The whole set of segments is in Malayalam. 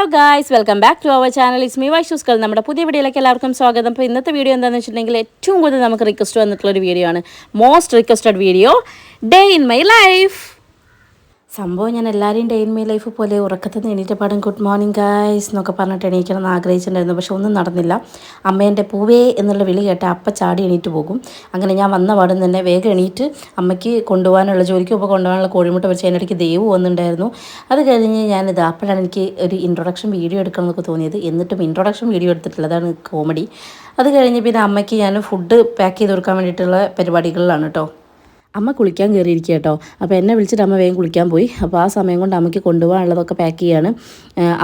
Hello guys, welcome back to our channel. It's me വൈഷൂസ്കൾ. നമ്മുടെ പുതിയ വീഡിയോയിലേക്ക് എല്ലാവർക്കും സ്വാഗതം. അപ്പോൾ ഇന്നത്തെ വീഡിയോ എന്താണെന്ന് വെച്ചിട്ടുണ്ടെങ്കിൽ ഏറ്റവും കൂടുതൽ നമുക്ക് റിക്വസ്റ്റ് വന്നിട്ടുള്ളൊരു വീഡിയോ ആണ്. Most requested video, day in my life. സംഭവം ഞാൻ എല്ലാവരെയും ഡേ ഇൻ മൈ ലൈഫ് പോലെ ഉറക്കത്തിൽ നിന്ന് എണീറ്റ പാടും ഗുഡ് മോർണിംഗ് ഗായ്സ് എന്നൊക്കെ പറഞ്ഞിട്ട് എണീക്കണം എന്ന് ആഗ്രഹിച്ചിട്ടുണ്ടായിരുന്നു. പക്ഷെ ഒന്നും നടന്നില്ല. അമ്മേൻ്റെ പൂവേ എന്നുള്ള വിളി കേട്ട അപ്പം ചാടി എണീറ്റ് പോകും. അങ്ങനെ ഞാൻ വന്ന പാടും തന്നെ വേഗം എണീറ്റ് അമ്മയ്ക്ക് കൊണ്ടുപോകാനുള്ള ജോലിക്ക് ഇപ്പോൾ കൊണ്ടുപോകാനുള്ള കോഴിമുട്ട വെച്ച് അതിൻ്റെ ഇടയ്ക്ക് ദേവ് വന്നിട്ടുണ്ടായിരുന്നു. അത് കഴിഞ്ഞ് ഞാനിത് അപ്പോഴാണ് എനിക്ക് ഒരു ഇൻട്രൊഡക്ഷൻ വീഡിയോ എടുക്കണം എന്നൊക്കെ തോന്നിയത്. എന്നിട്ടും ഇൻട്രൊഡക്ഷൻ വീഡിയോ എടുത്തിട്ടില്ല, അതാണ് കോമഡി. അത് കഴിഞ്ഞ് പിന്നെ അമ്മയ്ക്ക് ഞാൻ ഫുഡ് പാക്ക് ചെയ്ത് കൊടുക്കാൻ വേണ്ടിയിട്ടുള്ള പരിപാടികളിലാണ് കേട്ടോ. അമ്മ കുളിക്കാൻ കയറിയിരിക്കുക കേട്ടോ. അപ്പോൾ എന്നെ വിളിച്ചിട്ട് അമ്മ വേഗം കുളിക്കാൻ പോയി. അപ്പോൾ ആ സമയം കൊണ്ട് അമ്മയ്ക്ക് കൊണ്ടുപോകാനുള്ളതൊക്കെ പാക്ക് ചെയ്യാണ്.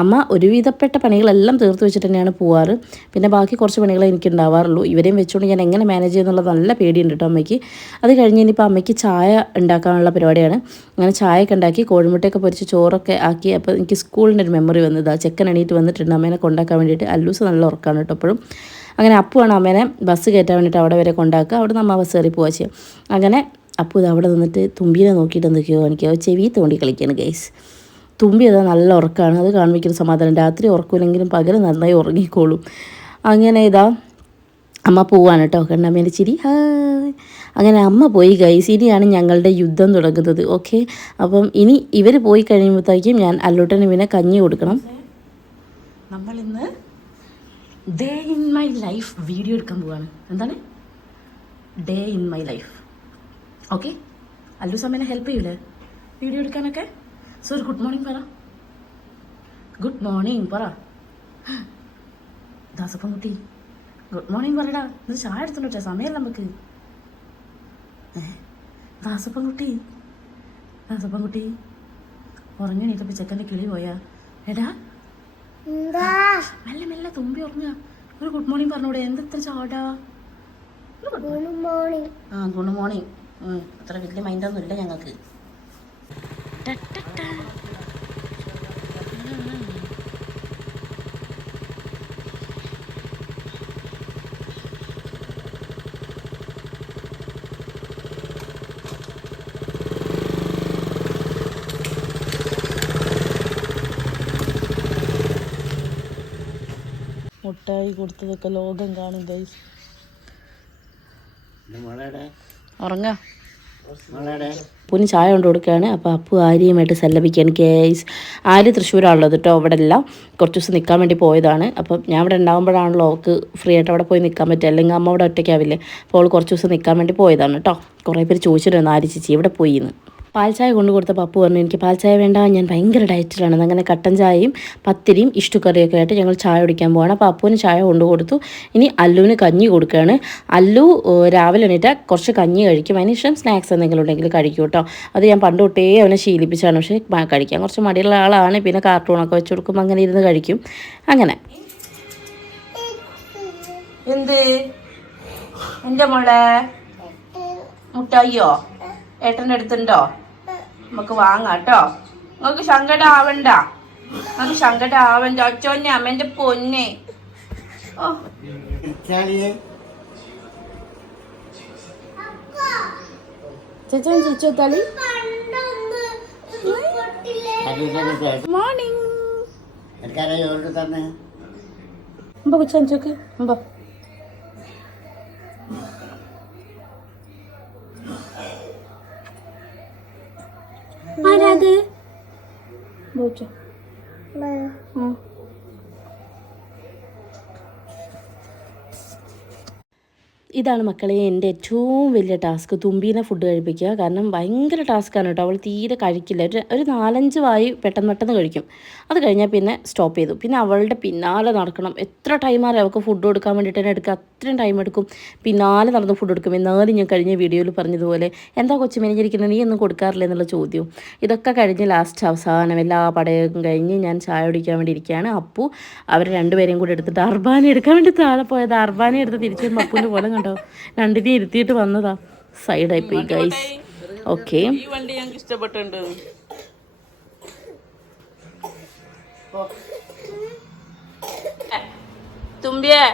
അമ്മ ഒരുവിധപ്പെട്ട പണികളെല്ലാം തീർത്ത് വെച്ചിട്ട് തന്നെയാണ് പോവാറ്. പിന്നെ ബാക്കി കുറച്ച് പണികളെ എനിക്ക് ഉണ്ടാവാറുള്ളൂ. ഇവരെയും വെച്ചുകൊണ്ട് ഞാൻ എങ്ങനെ മാനേജ് ചെയ്യുന്നുള്ളത് നല്ല പേടിയുണ്ട് കേട്ടോ അമ്മയ്ക്ക്. അത് കഴിഞ്ഞ് ഇനിയിപ്പോൾ അമ്മയ്ക്ക് ചായ ഉണ്ടാക്കാനുള്ള പരിപാടിയാണ്. അങ്ങനെ ചായയൊക്കെ ഉണ്ടാക്കി കോഴിമുട്ടയൊക്കെ പൊരിച്ച് ചോറൊക്കെ ആക്കി. അപ്പോൾ എനിക്ക് സ്കൂളിൻ്റെ ഒരു മെമ്മറി വന്നത്, ആ ചെക്കൻ എണീറ്റ് വന്നിട്ടുണ്ട് അമ്മേനെ കൊണ്ടാക്കാൻ വേണ്ടിയിട്ട്. അല്ലൂസ് നല്ല ഉറക്കാണ് കേട്ടോ എപ്പോഴും. അങ്ങനെ അപ്പുവാണ് അമ്മേനെ ബസ് കയറ്റാൻ വേണ്ടിയിട്ട് അവിടെ വരെ കൊണ്ടാക്കുക. അവിടെ നിന്ന് അമ്മ ബസ് കയറി പോവുക ചെയ്യും. അങ്ങനെ അപ്പോൾ ഇത് അവിടെ നിന്നിട്ട് തുമ്പീനെ നോക്കിയിട്ട് എന്തൊക്കെയോ കാണിക്കുക. ചെവി തോണ്ടി കളിക്കുകയാണ് ഗൈസ്. തുമ്പി അതാ നല്ല ഉറക്കമാണ്. അത് കാണിക്കുന്ന സമാധാനം. രാത്രി ഉറക്കില്ലെങ്കിലും പകരം നന്നായി ഉറങ്ങിക്കോളും. അങ്ങനെ ഇതാ അമ്മ പോവാണ് കേട്ടോ. കണ്ണമ്മേൻ്റെ ചിരി ഹായ്. അങ്ങനെ അമ്മ പോയി ഗൈസ്. ഇനിയാണ് ഞങ്ങളുടെ യുദ്ധം തുടങ്ങുന്നത്. ഓക്കെ, അപ്പം ഇനി ഇവർ പോയി കഴിയുമ്പോഴത്തേക്കും ഞാൻ അല്ലൂട്ടന് പിന്നെ കഞ്ഞി കൊടുക്കണം. നമ്മളിന്ന് day in my life video എടുക്കാൻ പോവാണ്. എന്താണ് day in my life. Okay, Allu സമയനെ ഹെൽപ്പ് ചെയ്യൂലേ വീഡിയോ എടുക്കാനൊക്കെ? സോ ഒരു ഗുഡ് മോർണിംഗ് പറ. ഗുഡ് മോർണിംഗ് പറ ദാസപ്പൻ കുട്ടി. ഗുഡ് മോർണിംഗ് പറയടാ. ഇത് ചായ എടുത്തോണ്ട് വെച്ചാൽ സമയമല്ല നമുക്ക്. ദാസപ്പൻ കുട്ടി, ദാസപ്പൻ കുട്ടി ഉറങ്ങി നീട്ടപ്പോൾ ചെക്കൻ്റെ കിളി പോയാ. എടാ മെല്ലെ മെല്ലെ തുമ്പി ഉറങ്ങുക. ഒരു ഗുഡ് മോർണിംഗ് പറഞ്ഞൂടെ? എന്തെത്ര ചാടാ. Good morning. ആ ഗുഡ് മോർണിംഗ്. അത്ര വലിയ മൈൻഡൊന്നും ഇല്ല ഞങ്ങൾക്ക്. മുട്ടായി കൊടുത്തതൊക്കെ ലോകം കാണും ഗൈസ്. ഉറങ്ങാ അപ്പൂന് ചായ കൊണ്ട് കൊടുക്കുകയാണ്. അപ്പോൾ അപ്പു ആര്യയുമായിട്ട് സല്ലപിക്കുകയാണ് ഗൈസ്. ആര്യ തൃശ്ശൂരാണുള്ളത് കേട്ടോ. അവിടെ എല്ലാം കുറച്ച് ദിവസം നിൽക്കാൻ വേണ്ടി പോയതാണ്. അപ്പം ഞാൻ ഇവിടെ ഉണ്ടാകുമ്പോഴാണല്ലോ അവൾക്ക് ഫ്രീ ആയിട്ട് അവിടെ പോയി നിൽക്കാൻ പറ്റുക. അല്ലെങ്കിൽ അമ്മ അവിടെ ഒറ്റയ്ക്കാവില്ലേ. അപ്പോൾ അവൾ കുറച്ച് ദിവസം നിൽക്കാൻ വേണ്ടി പോയതാണ് കേട്ടോ. കുറേ പേര് ചോദിച്ചിരുന്നു ആര്യ ചേച്ചി എവിടെ പോയി എന്ന്. പാൽ ചായ കൊണ്ട് കൊടുത്തപ്പോൾ അപ്പു പറഞ്ഞു എനിക്ക് പാൽ ചായ വേണ്ട, ഞാൻ ഭയങ്കര ഡയറ്റിലാണ്. അങ്ങനെ കട്ടൻ ചായയും പത്തിരിയും ഇഷ്ടുക്കറിയൊക്കെ ആയിട്ട് ഞങ്ങൾ ചായ കുടിക്കാൻ പോവാണ്. അപ്പോൾ അപ്പുവിന് ചായ കൊണ്ടു കൊടുത്തു. ഇനി അല്ലുവിന് കഞ്ഞി കൊടുക്കുകയാണ്. അല്ലു രാവിലെ എണീറ്റാൽ കുറച്ച് കഞ്ഞി കഴിക്കും. അതിനുശേഷം സ്നാക്സ് എന്തെങ്കിലും ഉണ്ടെങ്കിൽ കഴിക്കും കേട്ടോ. അത് ഞാൻ പണ്ട് തൊട്ടേ അവനെ ശീലിപ്പിച്ചാണ്. പക്ഷേ കഴിക്കാൻ കുറച്ച് മടിയുള്ള ആളാണ്. പിന്നെ കാർട്ടൂണൊക്കെ വെച്ച് കൊടുക്കുമ്പോൾ അങ്ങനെ ഇരുന്ന് കഴിക്കും. അങ്ങനെ എന്ത് എൻ്റെ മോളെ മുട്ടായിയോ ഏട്ടൻ്റെ അടുത്തുണ്ടോ? നമുക്ക് വാങ്ങാം കേട്ടോ. നിങ്ങൾക്ക് സങ്കടം ആവണ്ട, നമുക്ക് സങ്കടം ആവണ്ട. അച്ഛനെ അമ്മേന്റെ പൊന്നെ. ഓ ചേച്ചി ചേച്ചോത്താളി മോർണിംഗ് കൊച്ചോക്ക് അമ്പോ. ആരാത്? ഇതാണ് മക്കളെ എൻ്റെ ഏറ്റവും വലിയ ടാസ്ക്, തുമ്പീനെ ഫുഡ് കഴിപ്പിക്കുക. കാരണം ഭയങ്കര ടാസ്ക്കാണ് കേട്ടോ. അവൾ തീരെ കഴിക്കില്ല. ഒരു 4-5 വായി പെട്ടെന്ന് കഴിക്കും. അത് കഴിഞ്ഞാൽ പിന്നെ സ്റ്റോപ്പ് ചെയ്തു. പിന്നെ അവളുടെ പിന്നാലെ നടക്കണം. എത്ര ടൈമാണ് അവൾക്ക് ഫുഡ് കൊടുക്കാൻ വേണ്ടിയിട്ട് തന്നെ എടുക്കുക. അത്രയും ടൈം എടുക്കും. പിന്നാലെ നടന്ന് ഫുഡ് കൊടുക്കും. എന്നാലും ഞാൻ കഴിഞ്ഞ വീഡിയോയിൽ പറഞ്ഞതുപോലെ എന്താ കൊച്ചു മെനഞ്ഞിരിക്കുന്നത്, നീ ഒന്നും കൊടുക്കാറില്ല എന്നുള്ള ചോദ്യവും. ഇതൊക്കെ കഴിഞ്ഞ് ലാസ്റ്റ് അവസാനം എല്ലാ പടയും കഴിഞ്ഞ് ഞാൻ ചായ കുടിക്കാൻ വേണ്ടി ഇരിക്കുകയാണ്. അപ്പു അവർ രണ്ടുപേരെയും കൂടി എടുത്തിട്ട് അർബാനി എടുക്കാൻ വേണ്ടി താഴെ പോയത്. അർബാനി എടുത്ത് തിരിച്ചു വരുമ്പോൾ അപ്പൂൻ്റെ പോലെ കണ്ടോ, രണ്ടിനെ ഇരുത്തിയിട്ട് വന്നതാ. സൈഡായി പോയി ഗൈസ്. ഓക്കെ, ഇഷ്ടപ്പെട്ടുണ്ട്. തുമ്പിയെ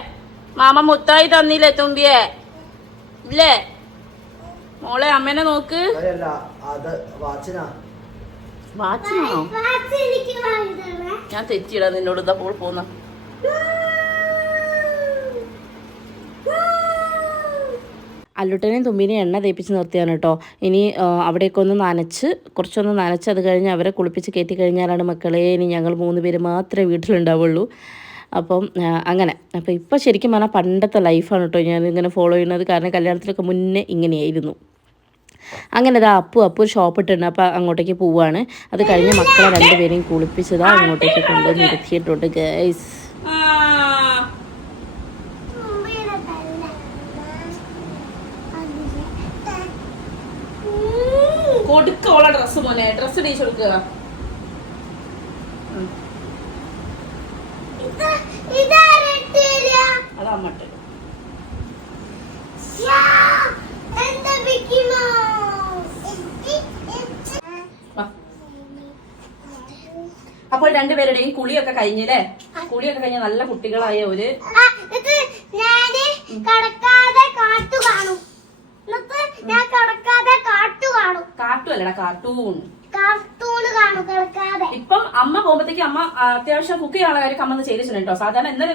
മാമ മുത്തായി തന്നില്ലേ തുമ്പിയെ? ഇല്ലേ മോളെ, അമ്മേനെ നോക്ക്. വാച്ചിനാണോ? ഞാൻ തെറ്റിയിടാ നിന്നോട് ഇതാ പോൾ പോന്ന. അല്ലുട്ടനെയും തുമ്പിനെയും എണ്ണ തേപ്പിച്ച് നിർത്തിയാണ് കേട്ടോ. ഇനി അവിടെയൊക്കെ ഒന്ന് കുറച്ചൊന്ന് നനച്ച് അത് കഴിഞ്ഞ് അവരെ കുളിപ്പിച്ച് കയറ്റി കഴിഞ്ഞാലാണ് മക്കളെ ഇനി ഞങ്ങൾ 3 പേര് മാത്രമേ വീട്ടിലുണ്ടാവുള്ളൂ. അപ്പം അങ്ങനെ. അപ്പോൾ ഇപ്പോൾ ശരിക്കും പറഞ്ഞാൽ പണ്ടത്തെ ലൈഫാണ് കേട്ടോ ഞാനിങ്ങനെ ഫോളോ ചെയ്യുന്നത്. കാരണം കല്യാണത്തിലൊക്കെ മുന്നേ ഇങ്ങനെയായിരുന്നു. അങ്ങനെ ഇതാ അപ്പു ഷോപ്പ് ഇട്ടുണ്ട്. അപ്പോൾ അങ്ങോട്ടേക്ക് പോവുകയാണ്. അത് കഴിഞ്ഞ് മക്കളെ 2 പേരെയും കുളിപ്പിച്ചതാ അങ്ങോട്ടേക്ക് കൊണ്ടുവന്ന് നിർത്തിയിട്ടുണ്ട് ഗൈസ്. കൊടുക്കോള ഡ്രസ്സ് മോനെ, ഡ്രസ്സ് ഇടിച്ചു കൊടുക്കുക. അതമ്മട്ട് അപ്പോൾ 2 പേരുടെയും കുളിയൊക്കെ കഴിഞ്ഞില്ലേ? കുളിയൊക്കെ കഴിഞ്ഞ നല്ല കുട്ടികളായ ഒരു ഇപ്പം അമ്മ പോകുമ്പോഴത്തേക്ക് അമ്മ അത്യാവശ്യം കുക്ക് ചെയ്യാനുള്ള കാര്യം അമ്മ ചെയ്തിട്ടുണ്ട് കേട്ടോ. സാധാരണ ഇന്നലെ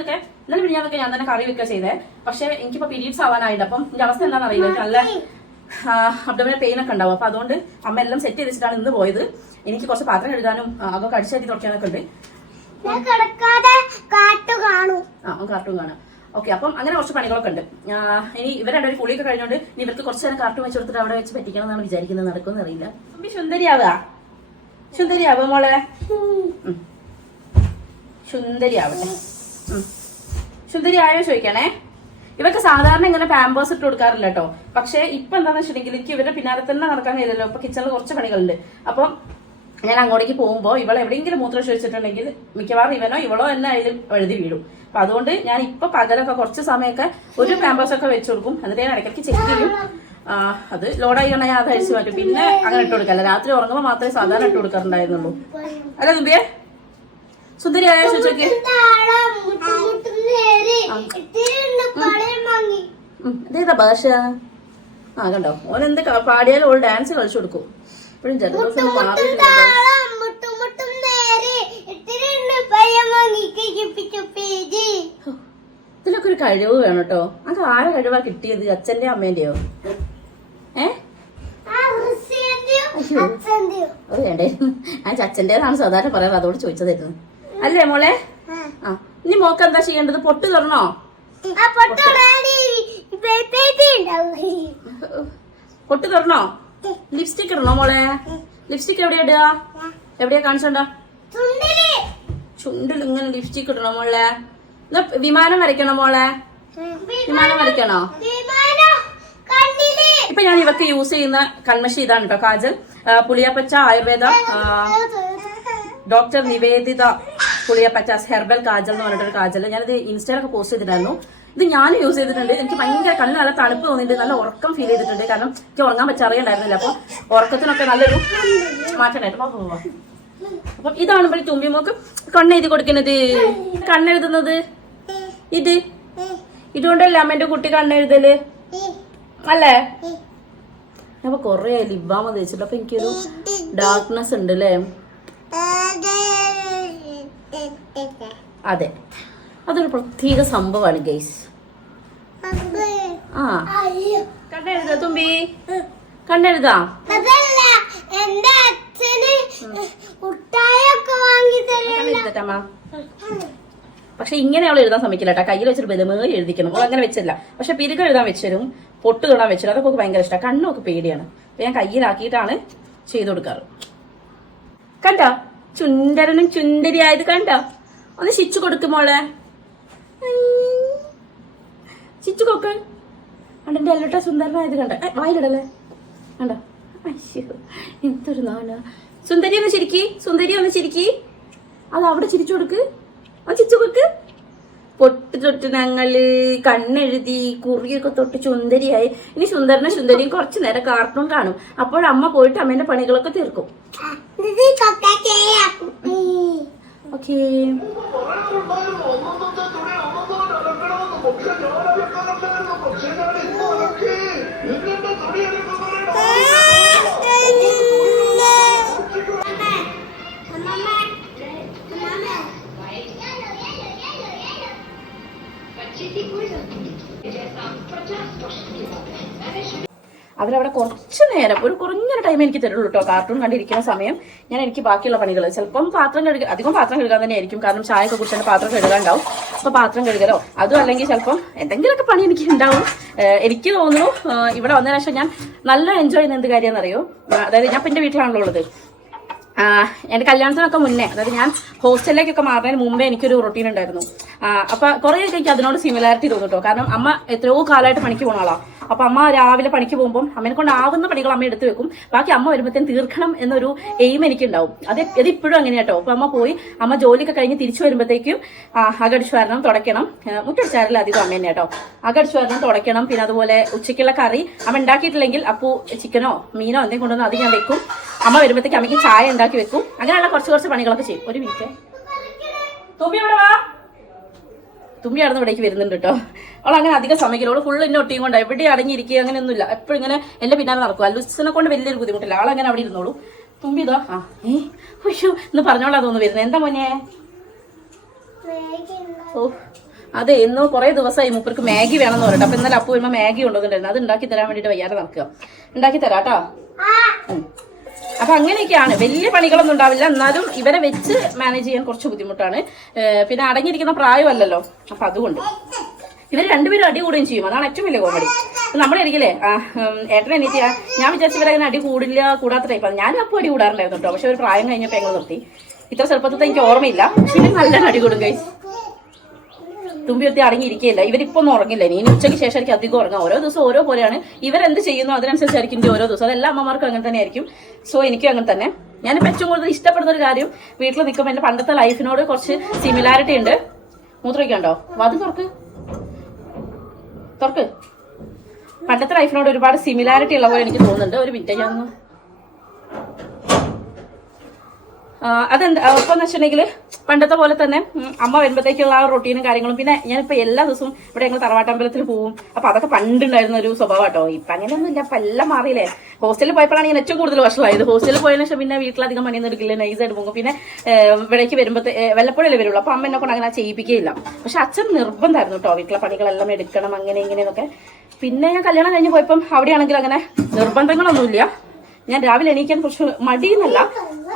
പിടിഞ്ഞാന്നൊക്കെ ഞാൻ തന്നെ കറി വെക്കുക ചെയ്തേ. പക്ഷെ എനിക്കിപ്പോ പീരീഡ്സ് ആവാനായിട്ട് അപ്പം എന്റെ അവസ്ഥ എന്താണെന്ന് അറിയില്ല. നല്ല അബ്ഡോമിനൽ പെയിൻ ഒക്കെ ഉണ്ടാവും. അപ്പൊ അതുകൊണ്ട് അമ്മ എല്ലാം സെറ്റ് ചെയ്ത് വെച്ചിട്ടാണ് ഇന്ന് പോയത്. എനിക്ക് കുറച്ച് പാത്രം കഴുകാനും അതൊക്കെ അടിച്ചാറ്റി തുടക്കാനൊക്കെ ഉണ്ട്. കാർട്ടൂൺ കാണാം. ഓക്കെ, അപ്പം അങ്ങനെ കുറച്ച് പണികളൊക്കെ ഉണ്ട്. ഇനി ഇവർ 2 പേരും കുളിയൊക്കെ കഴിഞ്ഞോണ്ട് ഇനി ഇവർക്ക് കുറച്ച് നേരം കാർട്ടൂൺ വെച്ച് കൊടുത്തിട്ട് അവിടെ വെച്ച് പറ്റിക്കണം എന്നാണ് വിചാരിക്കുന്നത്. നടക്കുമെന്ന് അറിയില്ല. സുന്ദരിയാവുക മോളെ, സുന്ദരിയാവട്ടെ. സുന്ദരിയായോ ചോദിക്കണേ. ഇവർക്ക് സാധാരണ ഇങ്ങനെ പാമ്പേഴ്സ് ഇട്ട് കൊടുക്കാറില്ല കേട്ടോ. പക്ഷെ ഇപ്പൊ എന്താണെന്ന് വെച്ചിട്ടുണ്ടെങ്കിൽ എനിക്ക് ഇവരുടെ പിന്നാലെ തന്നെ നടക്കാൻ കഴിയില്ലല്ലോ. ഇപ്പൊ കിച്ചണിൽ കുറച്ച് പണികളുണ്ട്. അപ്പം ഞാൻ അങ്ങോട്ടേക്ക് പോകുമ്പോൾ ഇവളെ എവിടെയെങ്കിലും മൂത്രം ചോദിച്ചിട്ടുണ്ടെങ്കിൽ മിക്കവാറും ഇവളോ എന്നെ അതിൽ എഴുതി വീഴും. അപ്പൊ അതുകൊണ്ട് ഞാൻ ഇപ്പൊ പകലൊക്കെ കുറച്ച് സമയമൊക്കെ ഒരു പാമ്പേഴ്സ് ഒക്കെ വെച്ച് കൊടുക്കും. എന്നിട്ട് ഞാൻ ഇടയ്ക്കിടയ്ക്ക് ചെക്ക് ചെയ്യും. അത് ലോഡായി കഴിഞ്ഞാൽ ഞാൻ അത് അഴിച്ചു മാറ്റും. പിന്നെ അങ്ങനെ ഇട്ട് കൊടുക്കല്ല. രാത്രി ഉറങ്ങുമ്പോൾ മാത്രമേ സാധാരണ ഇട്ട് കൊടുക്കാറുണ്ടായിരുന്നുള്ളൂ. അല്ല തുമ്പിയെ, സുന്ദരിയായ ചോദിച്ചോക്കെ ഇതേതാ ഭാഷ? കണ്ടോ ഓനെന്ത് പാടിയാലും ഓൾ ഡാൻസ് കളിച്ചു കൊടുക്കും. ഇപ്പോഴും ജലദോഷം മാറിയിട്ടില്ല. ഇതിലൊക്കെ ഒരു കഴിവ് വേണം കേട്ടോ. അത് ആരെ കഴിവാ കിട്ടിയത്? അച്ഛന്റെയോ അമ്മേന്റെയോ? അത് വേണ്ടേ? ഞാൻ അച്ഛൻ്റെതാണ് സാധാരണ പറയാറ്, അതോട് ചോദിച്ചതായിരുന്നു. അല്ലേ മോളെ? ഇനി മോക്ക് എന്താ ചെയ്യേണ്ടത്? പൊട്ട് തൊടണോ? പൊട്ട് തൊടണോ? ലിപ്സ്റ്റിക് ഇടണോ മോളെ? ലിപ്സ്റ്റിക് എവിടെയാ ഇടുക? എവിടെയാ കാണിച്ചോണ്ടോ? ചുണ്ടിൽ ഇങ്ങനെ ലിപ്സ്റ്റിക് ഇടണോ മോളെ? വിമാനം വരയ്ക്കണോ മോളെ? വിമാനം വരയ്ക്കണോ? ഇപ്പൊ ഞാൻ ഇവർക്ക് യൂസ് ചെയ്യുന്ന കൺമഷി ഇതാണ് കേട്ടോ. കാജൽ പുളിയപ്പച്ച ആയുർവേദ ഡോക്ടർ നിവേദിത പുളിയപ്പച്ചാസ് ഹെർബൽ കാജൽ എന്ന് പറഞ്ഞിട്ടൊരു കാജൽ. ഞാനിത് ഇൻസ്റ്റയിലൊക്കെ പോസ്റ്റ് ചെയ്തിട്ടായിരുന്നു. ഇത് ഞാൻ യൂസ് ചെയ്തിട്ടുണ്ട്. എനിക്ക് ഭയങ്കര കണ്ണിന് നല്ല തണുപ്പ് തോന്നിയിട്ടുണ്ട്. നല്ല ഉറക്കം ഫീൽ ചെയ്തിട്ടുണ്ട്. കാരണം എനിക്ക് ഉറങ്ങാൻ പറ്റാറിയുണ്ടായിരുന്നില്ല. അപ്പൊ ഉറക്കത്തിനൊക്കെ നല്ലൊരു മാറ്റമായിട്ട് പോവാ. അപ്പം ഇതാണ് ഇവിടെ തുമ്പിമോക്ക് കണ്ണെഴുതി കൊടുക്കുന്നത്. കണ്ണെഴുതുന്നത് ഇതുകൊണ്ടല്ലേ അമ്മേന്റെ കുട്ടി കണ്ണെഴുതല് അല്ലേ? അപ്പൊ കൊറേ ലിബാമ തേച്ചിട്ട് അപ്പൊ എനിക്കൊരു ഡാർക്ക്നെസ് ഉണ്ട് അല്ലേ? അതെ, അതൊരു പ്രത്യേക സംഭവമാണ് ഗൈസ്. കണ്ണെഴുതാ തുമ്പി, കണ്ണെഴുതാ. പക്ഷെ ഇങ്ങനെ അവൾ എഴുതാൻ ശ്രമിക്കില്ല കേട്ടോ. കയ്യിൽ വെച്ചിട്ട് ബലമേറി എഴുതിക്കണം. അവൾ അങ്ങനെ വെച്ചില്ല. പക്ഷെ പിരിക എഴുതാൻ വെച്ചരും പൊട്ട് തൊടാൻ വെച്ചരും അതൊക്കെ നമുക്ക് ഭയങ്കര ഇഷ്ടമാണ്. കണ്ണൊക്കെ പേടിയാണ്. അപ്പൊ ഞാൻ കയ്യിലാക്കിയിട്ടാണ് ചെയ്തു കൊടുക്കാറ്. കണ്ടോ ചുണ്ടരനും ചുണ്ടരിയായത്? കണ്ടോ? ഒന്ന് ചിച്ചു കൊടുക്കും മോളെ. ചിച്ചു കൊക്ക് കണ്ടെന്റെ എല്ലോട്ടാ സുന്ദരനായത്. കണ്ട വായിലിടല്ലേ? കണ്ടോ? എന്തൊരു നാണ. സുന്ദരി ഒന്ന് ചിരിക്കി, സുന്ദരി ഒന്ന് ചിരിക്കി. അത് അവിടെ ചിരിച്ചു കൊടുക്ക്. ചിച്ചു കൊടുക്ക്. പൊട്ട് തൊട്ട് ഞങ്ങള് കണ്ണെഴുതി കുറിയൊക്കെ തൊട്ട് സുന്ദരിയായി. ഇനി സുന്ദരനും സുന്ദരിയും കുറച്ചു നേരം കാർട്ടൂൺ കാണും. അപ്പോഴമ്മ പോയിട്ട് അമ്മേന്റെ പണികളൊക്കെ തീർക്കും. ഓക്കേ. അവരവിടെ കുറച്ച് നേരം ഒരു കുറഞ്ഞൊരു ടൈം എനിക്ക് തരുള്ളൂ കേട്ടോ. കാർട്ടൂൺ കണ്ടിരിക്കുന്ന സമയം എനിക്ക് ബാക്കിയുള്ള പണികൾ ചിലപ്പം പാത്രം കഴുകുക, അധികം പാത്രം കഴുകാൻ തന്നെ ആയിരിക്കും. കാരണം ചായയൊക്കെ കുറിച്ചാണ് പാത്രം കഴുകാണ്ടാവും. അപ്പോൾ പാത്രം കഴുകലോ അതും അല്ലെങ്കിൽ ചിലപ്പം എന്തെങ്കിലുമൊക്കെ പണി എനിക്ക് ഉണ്ടാവും. എനിക്ക് തോന്നുന്നു ഇവിടെ വന്നതിന് ശേഷം ഞാൻ നല്ല എൻജോയ് ചെയ്യുന്ന എന്ത് കാര്യമെന്നറിയോ, അതായത് ഞാൻ ഇപ്പം എൻ്റെ വീട്ടിലാണല്ലോ ഉള്ളത്. എൻ്റെ കല്യാണത്തിനൊക്കെ മുന്നേ, അതായത് ഞാൻ ഹോസ്റ്റലിലേക്കൊക്കെ മാറുന്നതിന് മുമ്പേ എനിക്കൊരു റൊട്ടീൻ ഉണ്ടായിരുന്നു. അപ്പൊ കുറേയൊക്കെ എനിക്ക് അതിനോട് സിമിലാരിറ്റി തോന്നും കേട്ടോ. കാരണം അമ്മ എത്രയോ കാലമായിട്ട് പണിക്ക് പോകണ ആളാ. അപ്പൊ അമ്മ രാവിലെ പണിക്ക് പോകുമ്പോൾ അമ്മനെ കൊണ്ട് ആവുന്ന പണികൾ അമ്മ എടുത്തു വെക്കും. ബാക്കി അമ്മ വരുമ്പോഴത്തേനും തീർക്കണം എന്നൊരു എയിം എനിക്കുണ്ടാവും. അതിപ്പോഴും അങ്ങനെ കേട്ടോ. അപ്പൊ അമ്മ പോയി അമ്മ ജോലിയൊക്കെ കഴിഞ്ഞ് തിരിച്ചു വരുമ്പോഴത്തേക്കും അകടിച്ചു വരണം, തുടയ്ക്കണം. മുറ്റടിച്ചാറില്ല അധികം അമ്മ തന്നെ കേട്ടോ. അകടിച്ചു വരണം, തുടയ്ക്കണം. പിന്നെ അതുപോലെ ഉച്ചയ്ക്കുള്ള കറി അമ്മ ഉണ്ടാക്കിയിട്ടില്ലെങ്കിൽ അപ്പു ചിക്കനോ മീനോ എന്തെങ്കിലും കൊണ്ടുവന്ന് അത് ഞാൻ വെക്കും. അമ്മ വരുമ്പോഴത്തേക്ക് അമ്മയ്ക്ക് ചായ ഉണ്ടാക്കി വെക്കും. അങ്ങനെയുള്ള കുറച്ച് പണികളൊക്കെ ചെയ്യും. ഒരു മിനിറ്റ്, തുമ്പി ഇവിടെ വാ. തുമ്പി ആടുന്ന ഇവിടേക്ക് വരുന്നുണ്ട് കേട്ടോ. അവൾ അങ്ങനെ അധികം സമയക്കില്ല. അവള് ഫുള്ള് എന്നെ ഒട്ടിയും കൊണ്ട് എവിടെ അടങ്ങിയിരിക്കുക അങ്ങനെയൊന്നുമില്ല. എപ്പോഴും ഇങ്ങനെ എന്റെ പിന്നാലെ നടക്കും. അലുസിനെ കൊണ്ട് വലിയൊരു ബുദ്ധിമുട്ടില്ല. ആളങ്ങനെ അവിടെ ഇരുന്നോളൂ. തുമ്പി ഇതാ ഉയ്യോ എന്ന് പറഞ്ഞോളാ തോന്നുന്നു വരുന്നത്. എന്താ മോനെ? ഓ അതെ, ഇന്ന് കുറെ ദിവസമായി മൂപ്പർക്ക് മാഗി വേണമെന്ന് പറഞ്ഞിട്ട്. അപ്പൊ ഇന്നലെ അപ്പു വരുമ്പോ മാഗി കൊണ്ടുവന്നിട്ടുണ്ടായിരുന്നു. അത് ഉണ്ടാക്കി തരാൻ വേണ്ടിട്ട് വയ്യാതെ നടക്കുക. ഉണ്ടാക്കി തരാട്ടോ. അപ്പൊ അങ്ങനെയൊക്കെയാണ്. വലിയ പണികളൊന്നും ഉണ്ടാവില്ല, എന്നാലും ഇവരെ വെച്ച് മാനേജ് ചെയ്യാൻ കുറച്ച് ബുദ്ധിമുട്ടാണ്. പിന്നെ അടങ്ങിയിരിക്കുന്ന പ്രായമല്ലല്ലോ. അപ്പൊ അതുകൊണ്ട് ഇവർ രണ്ടുപേരും അടി കൂടുകയും ചെയ്യും. അതാണ് ഏറ്റവും വലിയ കോമഡി. നമ്മളെനിക്കല്ലേ ഏട്ടൻ എനിക്ക് ഞാൻ വിചാരിച്ചു ഇവരങ്ങനെ അടി കൂടാത്ത ടൈപ്പാണ്. ഞാനും അപ്പോൾ അടി കൂടാറുണ്ടായിരുന്നു കേട്ടോ. പക്ഷെ ഒരു പ്രായം കഴിഞ്ഞപ്പോൾ ഞങ്ങൾ നിർത്തി. ഇത്ര ചെറുപ്പത്തിൽ എനിക്ക് ഓർമ്മയില്ല. പക്ഷെ ഇവർ നല്ല അടി കൂടും ഗൈസ്. തുമ്പി ഒത്തി അടങ്ങിയിരിക്കുകയില്ല. ഇവരിപ്പോ ഒന്നും ഉറങ്ങില്ല. ഇനി ഉച്ചയ്ക്ക് ശേഷം എനിക്ക് അധികം ഉറങ്ങാം. ഓരോ ദിവസം ഓരോ പോലെയാണ്. ഇവരെന്ത് ചെയ്യുന്നു അതിനനുസരിച്ചായിരിക്കും ഓരോ ദിവസം. അതെല്ലാം അമ്മമാർക്കും അങ്ങനെ തന്നെ ആയിരിക്കും. സോ എനിക്കും അങ്ങനെ തന്നെ. ഞാനിപ്പോൾ ഏറ്റവും കൂടുതൽ ഇഷ്ടപ്പെടുന്ന ഒരു കാര്യം, വീട്ടിൽ നിൽക്കുമ്പോൾ എന്റെ പണ്ടത്തെ ലൈഫിനോട് കുറച്ച് സിമിലാരിറ്റി ഉണ്ട്. മൂത്രമൊക്കെയുണ്ടോ? വാതിൽ തുറക്ക്. പണ്ടത്തെ ലൈഫിനോട് ഒരുപാട് സിമിലാരിറ്റി ഉള്ള പോലെ എനിക്ക് തോന്നുന്നുണ്ട്. ഒരു മിനിറ്റ് ഞാൻ അതെന്താ ഇപ്പൊന്ന് വെച്ചിട്ടുണ്ടെങ്കിൽ പണ്ടത്തെ പോലെ തന്നെ അമ്മ വരുമ്പോഴത്തേക്കുള്ള ആ റൊട്ടീനും കാര്യങ്ങളും. പിന്നെ ഞാനിപ്പോ എല്ലാ ദിവസവും ഇവിടെ ഞങ്ങൾ തറവാട്ടമ്പലത്തിൽ പോവും. അപ്പൊ അതൊക്കെ പണ്ടുണ്ടായിരുന്ന ഒരു സ്വഭാവം കേട്ടോ. ഇപ്പൊ അങ്ങനെയൊന്നും ഇല്ല. അപ്പൊ എല്ലാം മാറിയില്ലേ. ഹോസ്റ്റലിൽ പോയപ്പോഴാണ് ഞാൻ ഏറ്റവും കൂടുതൽ വഷളായത്. ഹോസ്റ്റലിൽ പോയതിനു ശേഷം പിന്നെ വീട്ടിലധികം പണിയൊന്നും എടുക്കില്ല, നൈസായിട്ട് പോകും. പിന്നെ ഇവിടേക്ക് വരുമ്പോഴത്തെ വല്ലപ്പോഴല്ലേ വരുള്ളൂ. അപ്പൊ അമ്മ എന്നെ കൊണ്ട് അങ്ങനെ ചെയ്യിപ്പിക്കുകയില്ല. പക്ഷെ അച്ഛൻ നിർബന്ധമായിരുന്നു കേട്ടോ, വീട്ടിലെ പണികളെല്ലാം എടുക്കണം അങ്ങനെ ഇങ്ങനെയൊക്കെ. പിന്നെ ഞാൻ കല്യാണം കഴിഞ്ഞ് പോയപ്പം അവിടെയാണെങ്കിൽ അങ്ങനെ നിർബന്ധങ്ങളൊന്നുമില്ല. ഞാൻ രാവിലെ എണീക്കാൻ കുറച്ച് മടിയെന്നല്ല,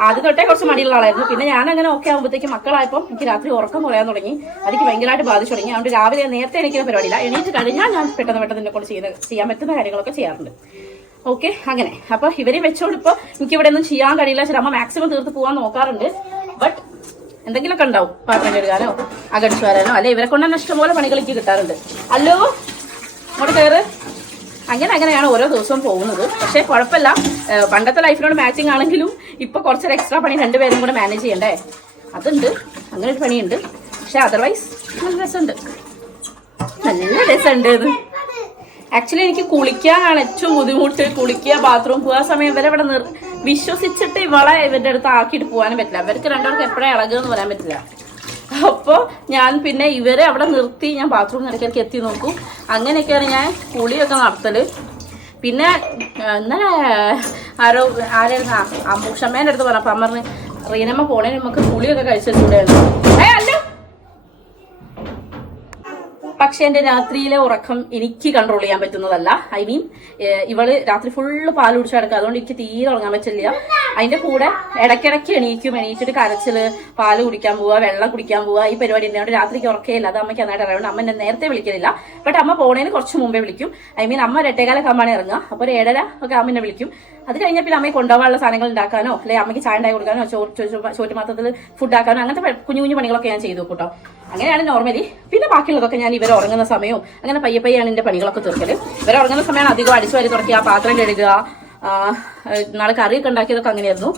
ആദ്യം തൊട്ടേ കുറച്ച് മടിയുള്ള ആളായിരുന്നു. പിന്നെ ഞാൻ അങ്ങനെ ഓക്കെ ആകുമ്പോഴത്തേക്കും മക്കളായപ്പോൾ എനിക്ക് രാത്രി ഉറക്കം കുറയാൻ തുടങ്ങി. അതെനിക്ക് ഭയങ്കരമായിട്ട് ബാധിച്ചു തുടങ്ങി. അതുകൊണ്ട് രാവിലെ നേരത്തെ എണീക്കുന്ന പരിപാടിയില്ല. എണീറ്റ് കഴിഞ്ഞാൽ ഞാൻ പെട്ടെന്ന് എന്നെ കൊണ്ട് ചെയ്യാൻ പറ്റുന്ന കാര്യങ്ങളൊക്കെ ചെയ്യാറുണ്ട്. ഓക്കെ, അങ്ങനെ. അപ്പൊ ഇവരെ വെച്ചോണ്ട് ഇപ്പൊ എനിക്ക് ഇവിടെ ഒന്നും ചെയ്യാൻ കഴിയില്ല. ചില അമ്മ മാക്സിമം തീർത്ത് പോകാൻ നോക്കാറുണ്ട്. ബട്ട് എന്തെങ്കിലുമൊക്കെ ഉണ്ടാവും. പാത്രം കഴുകാനോ അകടിച്ചു വരാനോ അല്ലെ ഇവരെ കൊണ്ട് തന്നെ ഇഷ്ടംപോലെ പണികൾ എനിക്ക് കിട്ടാറുണ്ട്. അല്ലോ അങ്ങോട്ട് കയറ്. അങ്ങനെയാണ് ഓരോ ദിവസവും പോകുന്നത്. പക്ഷെ കുഴപ്പമില്ല. പണ്ടത്തെ ലൈഫിനോട് മാച്ചിങ് ആണെങ്കിലും ഇപ്പൊ കുറച്ചൊരു എക്സ്ട്രാ പണി രണ്ടുപേരും കൂടെ മാനേജ് ചെയ്യണ്ടേ, അതുണ്ട്. അങ്ങനെ ഒരു പണിയുണ്ട്. പക്ഷെ അതർവൈസ് നല്ല രസമുണ്ട്. ഇത് ആക്ച്വലി എനിക്ക് കുളിക്കാനാണ് ഏറ്റവും ബുദ്ധിമുട്ട്. കുളിക്കുക, ബാത്റൂം പോകാൻ സമയം വരെ ഇവിടെ വിശ്വസിച്ചിട്ട് ഇവളെ ഇവരുടെ അടുത്ത് ആക്കിയിട്ട് പോകാനും പറ്റില്ല. അവർക്ക് രണ്ടുപേർക്ക് എപ്പോഴാണ് ഇളകുകയെന്ന് പറയാൻ പറ്റില്ല. അപ്പോൾ ഞാൻ പിന്നെ ഇവരെ അവിടെ നിർത്തി ഞാൻ ബാത്റൂമിൽ ഇടയ്ക്കിടയ്ക്ക് എത്തി നോക്കും. അങ്ങനെയൊക്കെയാണ് ഞാൻ കുളിയൊക്കെ നടത്തല്. പിന്നെ ഇന്നലെ ആരായിരുന്നു അമ്മൂഷമ്മേൻ്റെ അടുത്ത് പറഞ്ഞപ്പോൾ അമ്മ പറഞ്ഞ് റീനമ്മ പോണേന് നമുക്ക് കുളിയൊക്കെ കഴിച്ചിട്ടുണ്ടായിരുന്നു. അല്ല, പക്ഷെ എന്റെ രാത്രിയിലെ ഉറക്കം എനിക്ക് കൺട്രോൾ ചെയ്യാൻ പറ്റുന്നതല്ല. ഐ മീൻ ഇവള് രാത്രി ഫുള്ള് പാൽ കുടിച്ച് കിടക്കുക. അതുകൊണ്ട് എനിക്ക് തീരെ ഉറങ്ങാൻ പറ്റില്ല. അതിന്റെ കൂടെ ഇടയ്ക്കിടയ്ക്ക് എണീറ്റിട്ട് കരച്ചില്, പാല് കുടിക്കാൻ പോവുക, വെള്ളം കുടിക്കാൻ പോവുക, ഈ പരിപാടി ഉണ്ട്. രാത്രിക്ക് ഉറക്കയില്ല. അത് അമ്മയ്ക്ക് നന്നായിട്ട് അറിയാണ്ട് അമ്മ എന്നെ നേരത്തെ വിളിക്കുന്നില്ല. ബട്ട് അമ്മ പോണേന് കുറച്ച് മുമ്പേ വിളിക്കും. ഐ മീൻ അമ്മ 8:15 ആകുമ്പോഴാണ് ഇറങ്ങുക. അപ്പോൾ ഒരു 7:30 ഒക്കെ അമ്മ എന്നെ വിളിക്കും. അത് കഴിഞ്ഞാൽ പിന്നെ അമ്മയെ കൊണ്ടുപോകാനുള്ള സാധനങ്ങൾ ഉണ്ടാക്കാനോ അല്ലെങ്കിൽ അമ്മയ്ക്ക് ചായ ഉണ്ടാക്കി കൊടുക്കാനോ ചോറ്റുമാത്രത്തിൽ ഫുഡ് ആക്കാനോ അങ്ങനത്തെ കുഞ്ഞു പണികളൊക്കെ ഞാൻ ചെയ്തു കേട്ടോ. അങ്ങനെയാണ് നോർമലി. പിന്നെ ബാക്കിയുള്ളതൊക്കെ ഞാൻ ഇവരെ ഉറങ്ങുന്ന സമയവും അങ്ങനെ പയ്യാണ് എന്റെ പണികളൊക്കെ തീർക്കല്. ഇവരെ ഉറങ്ങുന്ന സമയമാണ് അധികം അടിച്ചു വാരി തുറക്കുക, പാത്രം കഴുകുക, നാളെ കറിയൊക്കെ ഉണ്ടാക്കിയതൊക്കെ അങ്ങനെയായിരുന്നു.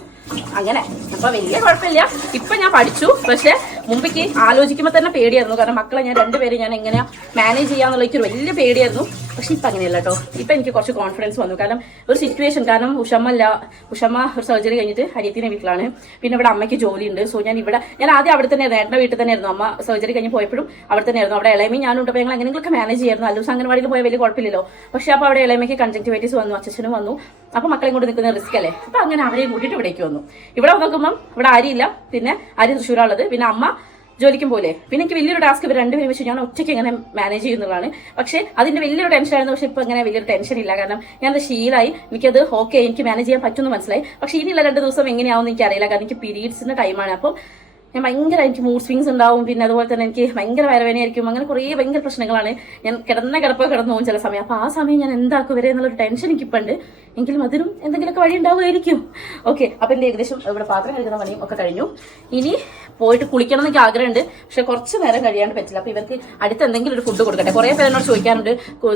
അങ്ങനെ അപ്പൊ വലിയ കുഴപ്പമില്ല. ഇപ്പൊ ഞാൻ പഠിച്ചു. പക്ഷെ മുമ്പേക്ക് ആലോചിക്കുമ്പോൾ തന്നെ പേടിയായിരുന്നു. കാരണം മക്കളെ ഞാൻ രണ്ടുപേരും ഞാൻ എങ്ങനെയാ മാനേജ് ചെയ്യാന്നുള്ള എനിക്കൊരു വലിയ പേടിയായിരുന്നു. പക്ഷെ ഇപ്പൊ അങ്ങനെയല്ല കേട്ടോ. ഇപ്പൊ എനിക്ക് കുറച്ച് കോൺഫിഡൻസ് വന്നു. കാരണം ഒരു സിറ്റുവേഷൻ, കാരണം ഉഷമ്മ ഒരു സർജറി കഴിഞ്ഞിട്ട് അനിയത്തിന്റെ വീട്ടിലാണ്. പിന്നെ ഇവിടെ അമ്മയ്ക്ക് ജോലിയുണ്ട്. സോ ഞാൻ ആദ്യം അവിടെ തന്നെ ആയിരുന്നു, ഏട്ടന്റെ വീട്ടിൽ തന്നെ ആയിരുന്നു. അമ്മ സർജറി കഴിഞ്ഞ് പോയപ്പോഴും അവിടെ തന്നെ ആയിരുന്നു. അവിടെ ഇളയമി ഞാനുണ്ട്. അപ്പൊ ഞങ്ങൾ എങ്ങനെയൊക്കെ മാനേജ് ചെയ്യായിരുന്നു. അല്ലൂസ് അംഗൻവാടിയിൽ പോയ വലിയ കുഴപ്പമില്ലല്ലോ. പക്ഷെ അപ്പൊ അവിടെ ഇളയമയ്ക്ക് കൺജക്ടിവൈറ്റിസ് വന്നു, അച്ഛനും വന്നു. അപ്പൊ മക്കളെയും കൊണ്ട് നിൽക്കുന്ന റിസ്ക് അല്ലേ. അപ്പൊ അങ്ങനെ അവരെയും കൂട്ടിയിട്ട് ഇവിടേക്ക് വന്നു. ഇവിടെ നോക്കുമ്പോൾ ഇവിടെ ആരിയില്ല. പിന്നെ ആര് തൃശ്ശൂരാണുള്ളത്. പിന്നെ അമ്മ ജോലിക്കും പോലെ. പിന്നെ എനിക്ക് വലിയൊരു ടാസ്ക് ഇവർ രണ്ടുപേരും വെച്ച് ഞാൻ ഒറ്റയ്ക്ക് എങ്ങനെ മാനേജ് ചെയ്യുന്നതാണ്. പക്ഷേ അതിന്റെ വലിയൊരു ടെൻഷനായിരുന്നു. പക്ഷെ ഇപ്പൊ അങ്ങനെ വലിയൊരു ടെൻഷൻ ഇല്ല. കാരണം ഞാനത് ശീലമായി. എനിക്കത് ഓക്കെ, എനിക്ക് മാനേജ് ചെയ്യാൻ പറ്റുമെന്ന് മനസ്സിലായി. പക്ഷെ ഇനിയുള്ള 2 ദിവസം എങ്ങനെയാവും എനിക്ക് അറിയില്ല. കാരണം എനിക്ക് പീരീഡ്സിന്റെ ടൈമാണ്. അപ്പം ഞാൻ ഭയങ്കര എനിക്ക് മൂഡ് സ്വിങ്സ് ഉണ്ടാവും. പിന്നെ അതുപോലെ തന്നെ എനിക്ക് ഭയങ്കര വയറുവേദനയായിരിക്കും. അങ്ങനെ കുറേ ഭയങ്കര പ്രശ്നങ്ങളാണ്. ഞാൻ കിടപ്പ് കിടന്നു പോകും ചില സമയം. അപ്പോൾ ആ സമയം ഞാൻ എന്താക്കും വരെ എന്നുള്ളൊരു ടെൻഷൻ എനിക്കിപ്പോൾ ഉണ്ട്. എങ്കിലും അതിനും എന്തെങ്കിലുമൊക്കെ വഴി ഉണ്ടാവുമായിരിക്കും. ഓക്കെ, അപ്പം എൻ്റെ ഏകദേശം ഇവിടെ പാത്രം കഴുകുന്ന പണിയും ഒക്കെ കഴിഞ്ഞു. ഇനി പോയിട്ട് കുളിക്കണം എന്നൊക്കെ ആഗ്രഹമുണ്ട്. പക്ഷെ കുറച്ച് നേരം കഴിയാണ്ട് പറ്റില്ല. അപ്പോൾ ഇവർക്ക് അടുത്ത് എന്തെങ്കിലും ഒരു ഫുഡ് കൊടുക്കട്ടെ. കുറേ പേര് എന്നോട് ചോദിക്കാറുണ്ട്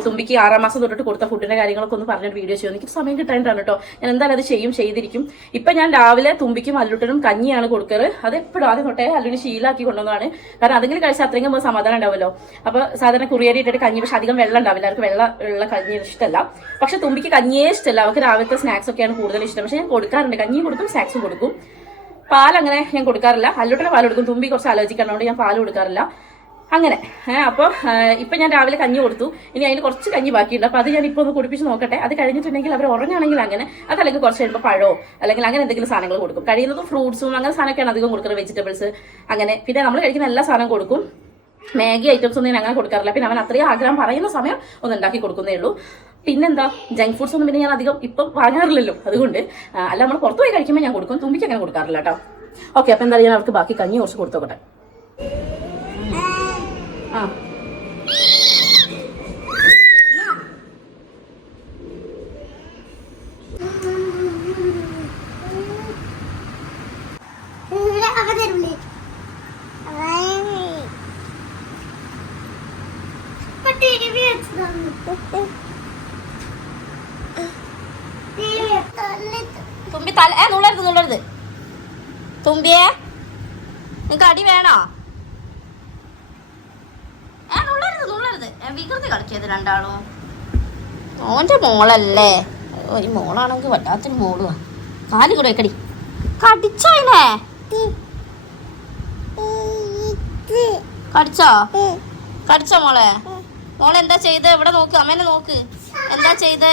തുമ്പിക്ക് 6ആം മാസം തൊട്ടിട്ട് കൊടുത്ത ഫുഡിന്റെ കാര്യങ്ങളൊക്കെ ഒന്ന് പറഞ്ഞൊരു വീഡിയോ ചെയ്യും. എനിക്ക് സമയം കിട്ടാനായിട്ടാണ് കേട്ടോ. ഞാൻ എന്തായാലും അത് ചെയ്തിരിക്കും. ഇപ്പം ഞാൻ രാവിലെ തുമ്പിക്കും അല്ലുട്ടനും കഞ്ഞിയാണ് കൊടുക്കാറ്. അത് എപ്പോഴും ആദ്യം തൊട്ടേ അല്ലുവിന് ശീലാക്കി കൊണ്ടുവന്നതാണ്. കാരണം അതെങ്കിലും കഴിച്ചാൽ അത്രയും നമുക്ക് സമാധാനം ഉണ്ടാവുമല്ലോ. അപ്പോൾ സാധാരണ കുറിയരി ഇട്ടിട്ട് കഞ്ഞി, പക്ഷെ അധികം വെള്ളം ഉണ്ടാവില്ല. അവർക്ക് വെള്ളം ഉള്ള കഞ്ഞി ഇഷ്ടമല്ല. പക്ഷെ തുമ്പിക്ക് കഞ്ഞിയേ ഇഷ്ടമല്ല. അവർക്ക് രാവിലത്തെ സ്നാക്സ് ഒക്കെയാണ് കൂടുതൽ ഇഷ്ടം. പക്ഷെ ഞാൻ കൊടുക്കാറുണ്ട്, കഞ്ഞിയും കൊടുക്കും സ്നാക്സും കൊടുക്കും. പാലങ്ങനെ ഞാൻ കൊടുക്കാറില്ല. അല്ലുട്ടന് പാൽ കൊടുക്കും. തുമ്പി കുറച്ച് ആലോചിക്കാറുണ്ട്, ഞാൻ പാൽ കൊടുക്കാറില്ല. അങ്ങനെ അപ്പോൾ ഇപ്പം ഞാൻ രാവിലെ കഞ്ഞി കൊടുത്തു. ഇനി അതിന് കുറച്ച് കഞ്ഞി ബാക്കിയുണ്ട്. അപ്പോൾ അത് ഞാൻ ഇപ്പോൾ ഒന്ന് കുടിപ്പിച്ച് നോക്കട്ടെ. അത് കഴിഞ്ഞിട്ടുണ്ടെങ്കിൽ അവർ ഉറങ്ങുകയാണെങ്കിൽ അങ്ങനെ, അതല്ലെങ്കിൽ കുറച്ച് കഴിയുമ്പോൾ പഴമോ അല്ലെങ്കിൽ അങ്ങനെ എന്തെങ്കിലും സാധനങ്ങൾ കൊടുക്കും. കഴിയുന്നതും ഫ്രൂട്ട്സും അങ്ങനെ സാധനമൊക്കെയാണ് അധികം കൊടുക്കുന്നത്, വെജിറ്റബിൾസ് അങ്ങനെ. പിന്നെ നമ്മൾ കഴിക്കുന്ന എല്ലാ സാധനവും കൊടുക്കും. മാഗി ഐറ്റംസ് ഒന്നും ഞാൻ അങ്ങനെ കൊടുക്കാറില്ല. പിന്നെ അവൻ അത്രയും ആഗ്രഹം പറയുന്ന സമയം ഒന്ന് ഉണ്ടാക്കി കൊടുക്കുന്നേ ഉള്ളൂ. പിന്നെന്താ, ജങ്ക് ഫുഡ്സ് ഒന്നും പിന്നെ ഞാൻ അധികം ഇപ്പം വാങ്ങാറില്ലല്ലോ. അതുകൊണ്ട് അല്ല, നമ്മൾ പുറത്ത് പോയി കഴിക്കുമ്പോൾ ഞാൻ കൊടുക്കും. തുമ്പിക്ക് അങ്ങനെ കൊടുക്കാറില്ല കേട്ടോ. ഓക്കെ, അപ്പം എന്തായാലും ഞാൻ അവർക്ക് ബാക്കി കഞ്ഞി കുറച്ച് കൊടുത്തോട്ടെ. ആ തുമ്പി നുള്ളരുത് തുമ്പിയെ, നിനക്ക് അടി വേണോ? നുള്ളരുത് വികൃതി കളിക്കത് രണ്ടാളും. ഓന്റെ മോളല്ലേ, ഒരു മോളാണെങ്കിൽ വല്ലാത്തൊരു മോളുവാ. കാല് കൂടെ വെക്കടി. കടിച്ചോ അതിനെ? കടിച്ചോ മോളെ? മോളെന്താ ചെയ്ത്? ഇവിടെ നോക്ക്, അമ്മേനെ നോക്ക്. എന്താ ചെയ്ത്?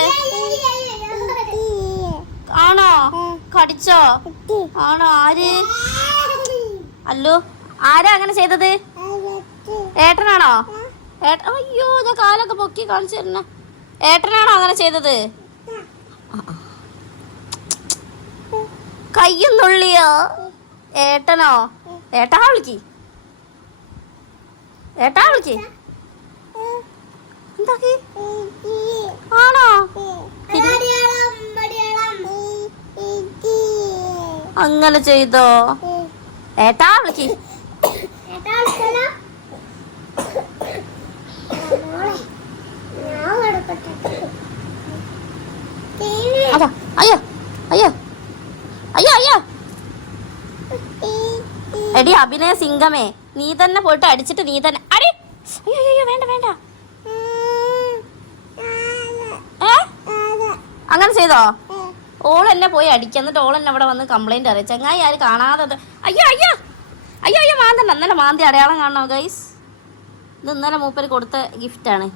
ആണോ? കടിച്ചോ? ആണോ? ആര്? അല്ലോ, ആരാ അങ്ങനെ ചെയ്തത്? ഏട്ടനാണോ? അയ്യോ, ഞാൻ കാലൊക്കെ പൊക്കി കാണിച്ചു തരുന്ന. ഏട്ടനാണോ അങ്ങനെ ചെയ്തത്? കയ്യും നുള്ളിയോ? ഏട്ടനോ? ഏട്ടാ വിളിക്ക്. എന്താക്കി? ആണോ? അങ്ങനെ ചെയ്തോ? ഏട്ടാ വിളിക്ക്. അയ്യോ എടി അഭിനയ സിംഗമേ, നീ തന്നെ പോയിട്ട് അടിച്ചിട്ട് നീ തന്നെ അടി. അയ്യോ വേണ്ട. അങ്ങനെ ചെയ്തോ? ഓൾ എന്നെ പോയി അടിക്കുക. എന്നിട്ട് ഓൾ എന്നെ അവിടെ വന്ന് കംപ്ലൈന്റ് അറിയാം. ചങ്ങായി ആര് കാണാതെ. അയ്യോ മാന്തണ്ട. ഇന്നലെ മാന്തി അടയാളം കാണണോ ഗൈസ്? ഇത് ഇന്നലെ മൂപ്പര് കൊടുത്ത ഗിഫ്റ്റാണ്.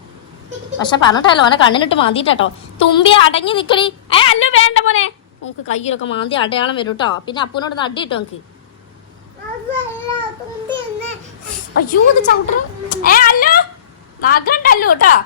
പക്ഷെ പറഞ്ഞിട്ടല്ലോ, ഓനെ കണ്ണിനിട്ട് മാന്തിട്ടോ. തുമ്പി അടങ്ങി നിക്കടി. അല്ലോ വേണ്ട മോനെ, നമുക്ക് കയ്യിലൊക്കെ മാന്തി അടയാളം വരും കേട്ടോ. പിന്നെ അപ്പൂനോട് നടി കിട്ടോ നമുക്ക്. അയ്യോ, ഇത് ചവിട്ടണം. അല്ലോ നഗണ്ടല്ലോ കേട്ടോ.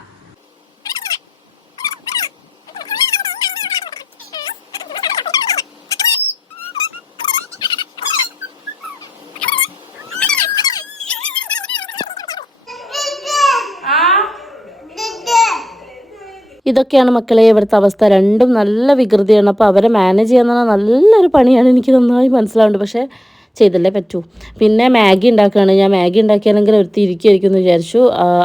ഇതൊക്കെയാണ് മക്കളെ ഇവിടുത്തെ അവസ്ഥ. രണ്ടും നല്ല വികൃതിയാണ്. അപ്പോൾ അവരെ മാനേജ് ചെയ്യാൻ നല്ലൊരു പണിയാണ്. എനിക്ക് നന്നായി മനസ്സിലാവുന്നുണ്ട്. പക്ഷേ ചെയ്തല്ലേ പറ്റൂ. പിന്നെ മാഗി ഉണ്ടാക്കുകയാണ്. ഞാൻ മാഗി ഉണ്ടാക്കിയാലെങ്കിലും ഒരുത്തി ഇരിക്കുമായിരിക്കും എന്ന് വിചാരിച്ചു.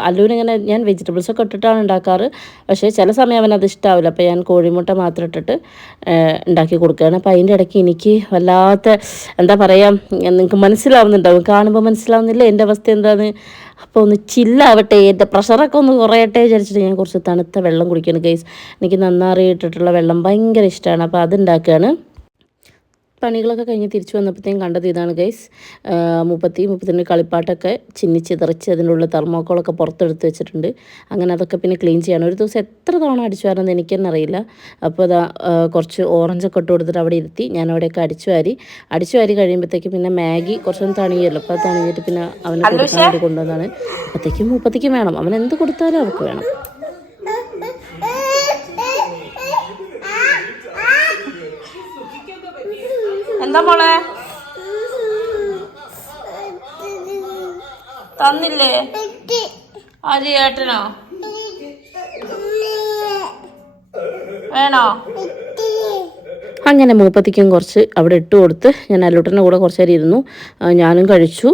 അല്ലുവിനിങ്ങനെ ഞാൻ വെജിറ്റബിൾസൊക്കെ ഇട്ടിട്ടാണ് ഉണ്ടാക്കാറ്. പക്ഷേ ചില സമയം അവനത് ഇഷ്ടമാവില്ല. അപ്പോൾ ഞാൻ കോഴിമുട്ട മാത്രം ഇട്ടിട്ട് ഉണ്ടാക്കി കൊടുക്കുകയാണ്. അപ്പോൾ അതിൻ്റെ ഇടയ്ക്ക് എനിക്ക് വല്ലാത്ത എന്താ പറയുക, നിങ്ങൾക്ക് മനസ്സിലാവുന്നുണ്ടാവും, കാണുമ്പോൾ മനസ്സിലാവുന്നില്ല എൻ്റെ അവസ്ഥ എന്താണെന്ന്. അപ്പോൾ ഒന്ന് ചില്ലാവട്ടെ, എൻ്റെ പ്രഷറൊക്കെ ഒന്ന് കുറയട്ടെ വിചാരിച്ചിട്ട് ഞാൻ കുറച്ച് തണുത്ത വെള്ളം കുടിക്കുകയാണ് ഗൈസ്. എനിക്ക് നന്നാറി ഇട്ടിട്ടുള്ള വെള്ളം ഭയങ്കര ഇഷ്ടമാണ്. അപ്പോൾ അതുണ്ടാക്കുകയാണ്. പണികളൊക്കെ കഴിഞ്ഞ് തിരിച്ചു വന്നപ്പോഴത്തേക്കും കണ്ടത് ഇതാണ് ഗൈസ്. മുപ്പത്തിൻ്റെ കളിപ്പാട്ടൊക്കെ ചിന്നിച്ചിതറിച്ച് അതിൻ്റെ ഉള്ളിൽ തെർമോക്കോളൊക്കെ പുറത്തെടുത്ത് വെച്ചിട്ടുണ്ട്. അങ്ങനെ അതൊക്കെ പിന്നെ ക്ലീൻ ചെയ്യണം. ഒരു ദിവസം എത്ര തവണ അടിച്ചു വാരുന്നത് എനിക്ക് തന്നെ അറിയില്ല. അപ്പോൾ അതാ കുറച്ച് ഓറഞ്ചൊക്കെ ഇട്ട് കൊടുത്തിട്ട് അവിടെ ഇരുത്തി ഞാൻ അവിടെയൊക്കെ അടിച്ചു വാരി കഴിയുമ്പോഴത്തേക്ക് പിന്നെ മാഗി കുറച്ചൊന്നും തണിയല്ലോ. അപ്പോൾ തണിഞ്ഞിട്ട് പിന്നെ അവന് കൊടുക്കാൻ വേണ്ടി കൊണ്ടുവന്നതാണ്. അപ്പോഴത്തേക്കും മുപ്പത്തിക്കും വേണം. അവൻ എന്ത് കൊടുത്താലും അവർക്ക് വേണം. എന്താ മോളെ തന്നില്ലേ? ആര് ഏട്ടനോ വേണോ? അങ്ങനെ മൂപ്പത്തിക്കും കുറച്ച് അവിടെ ഇട്ട് കൊടുത്ത് ഞാൻ അല്ലൂട്ടൻ്റെ കൂടെ കുറച്ച് നേരം ഇരുന്നു. ഞാനും കഴിച്ചു.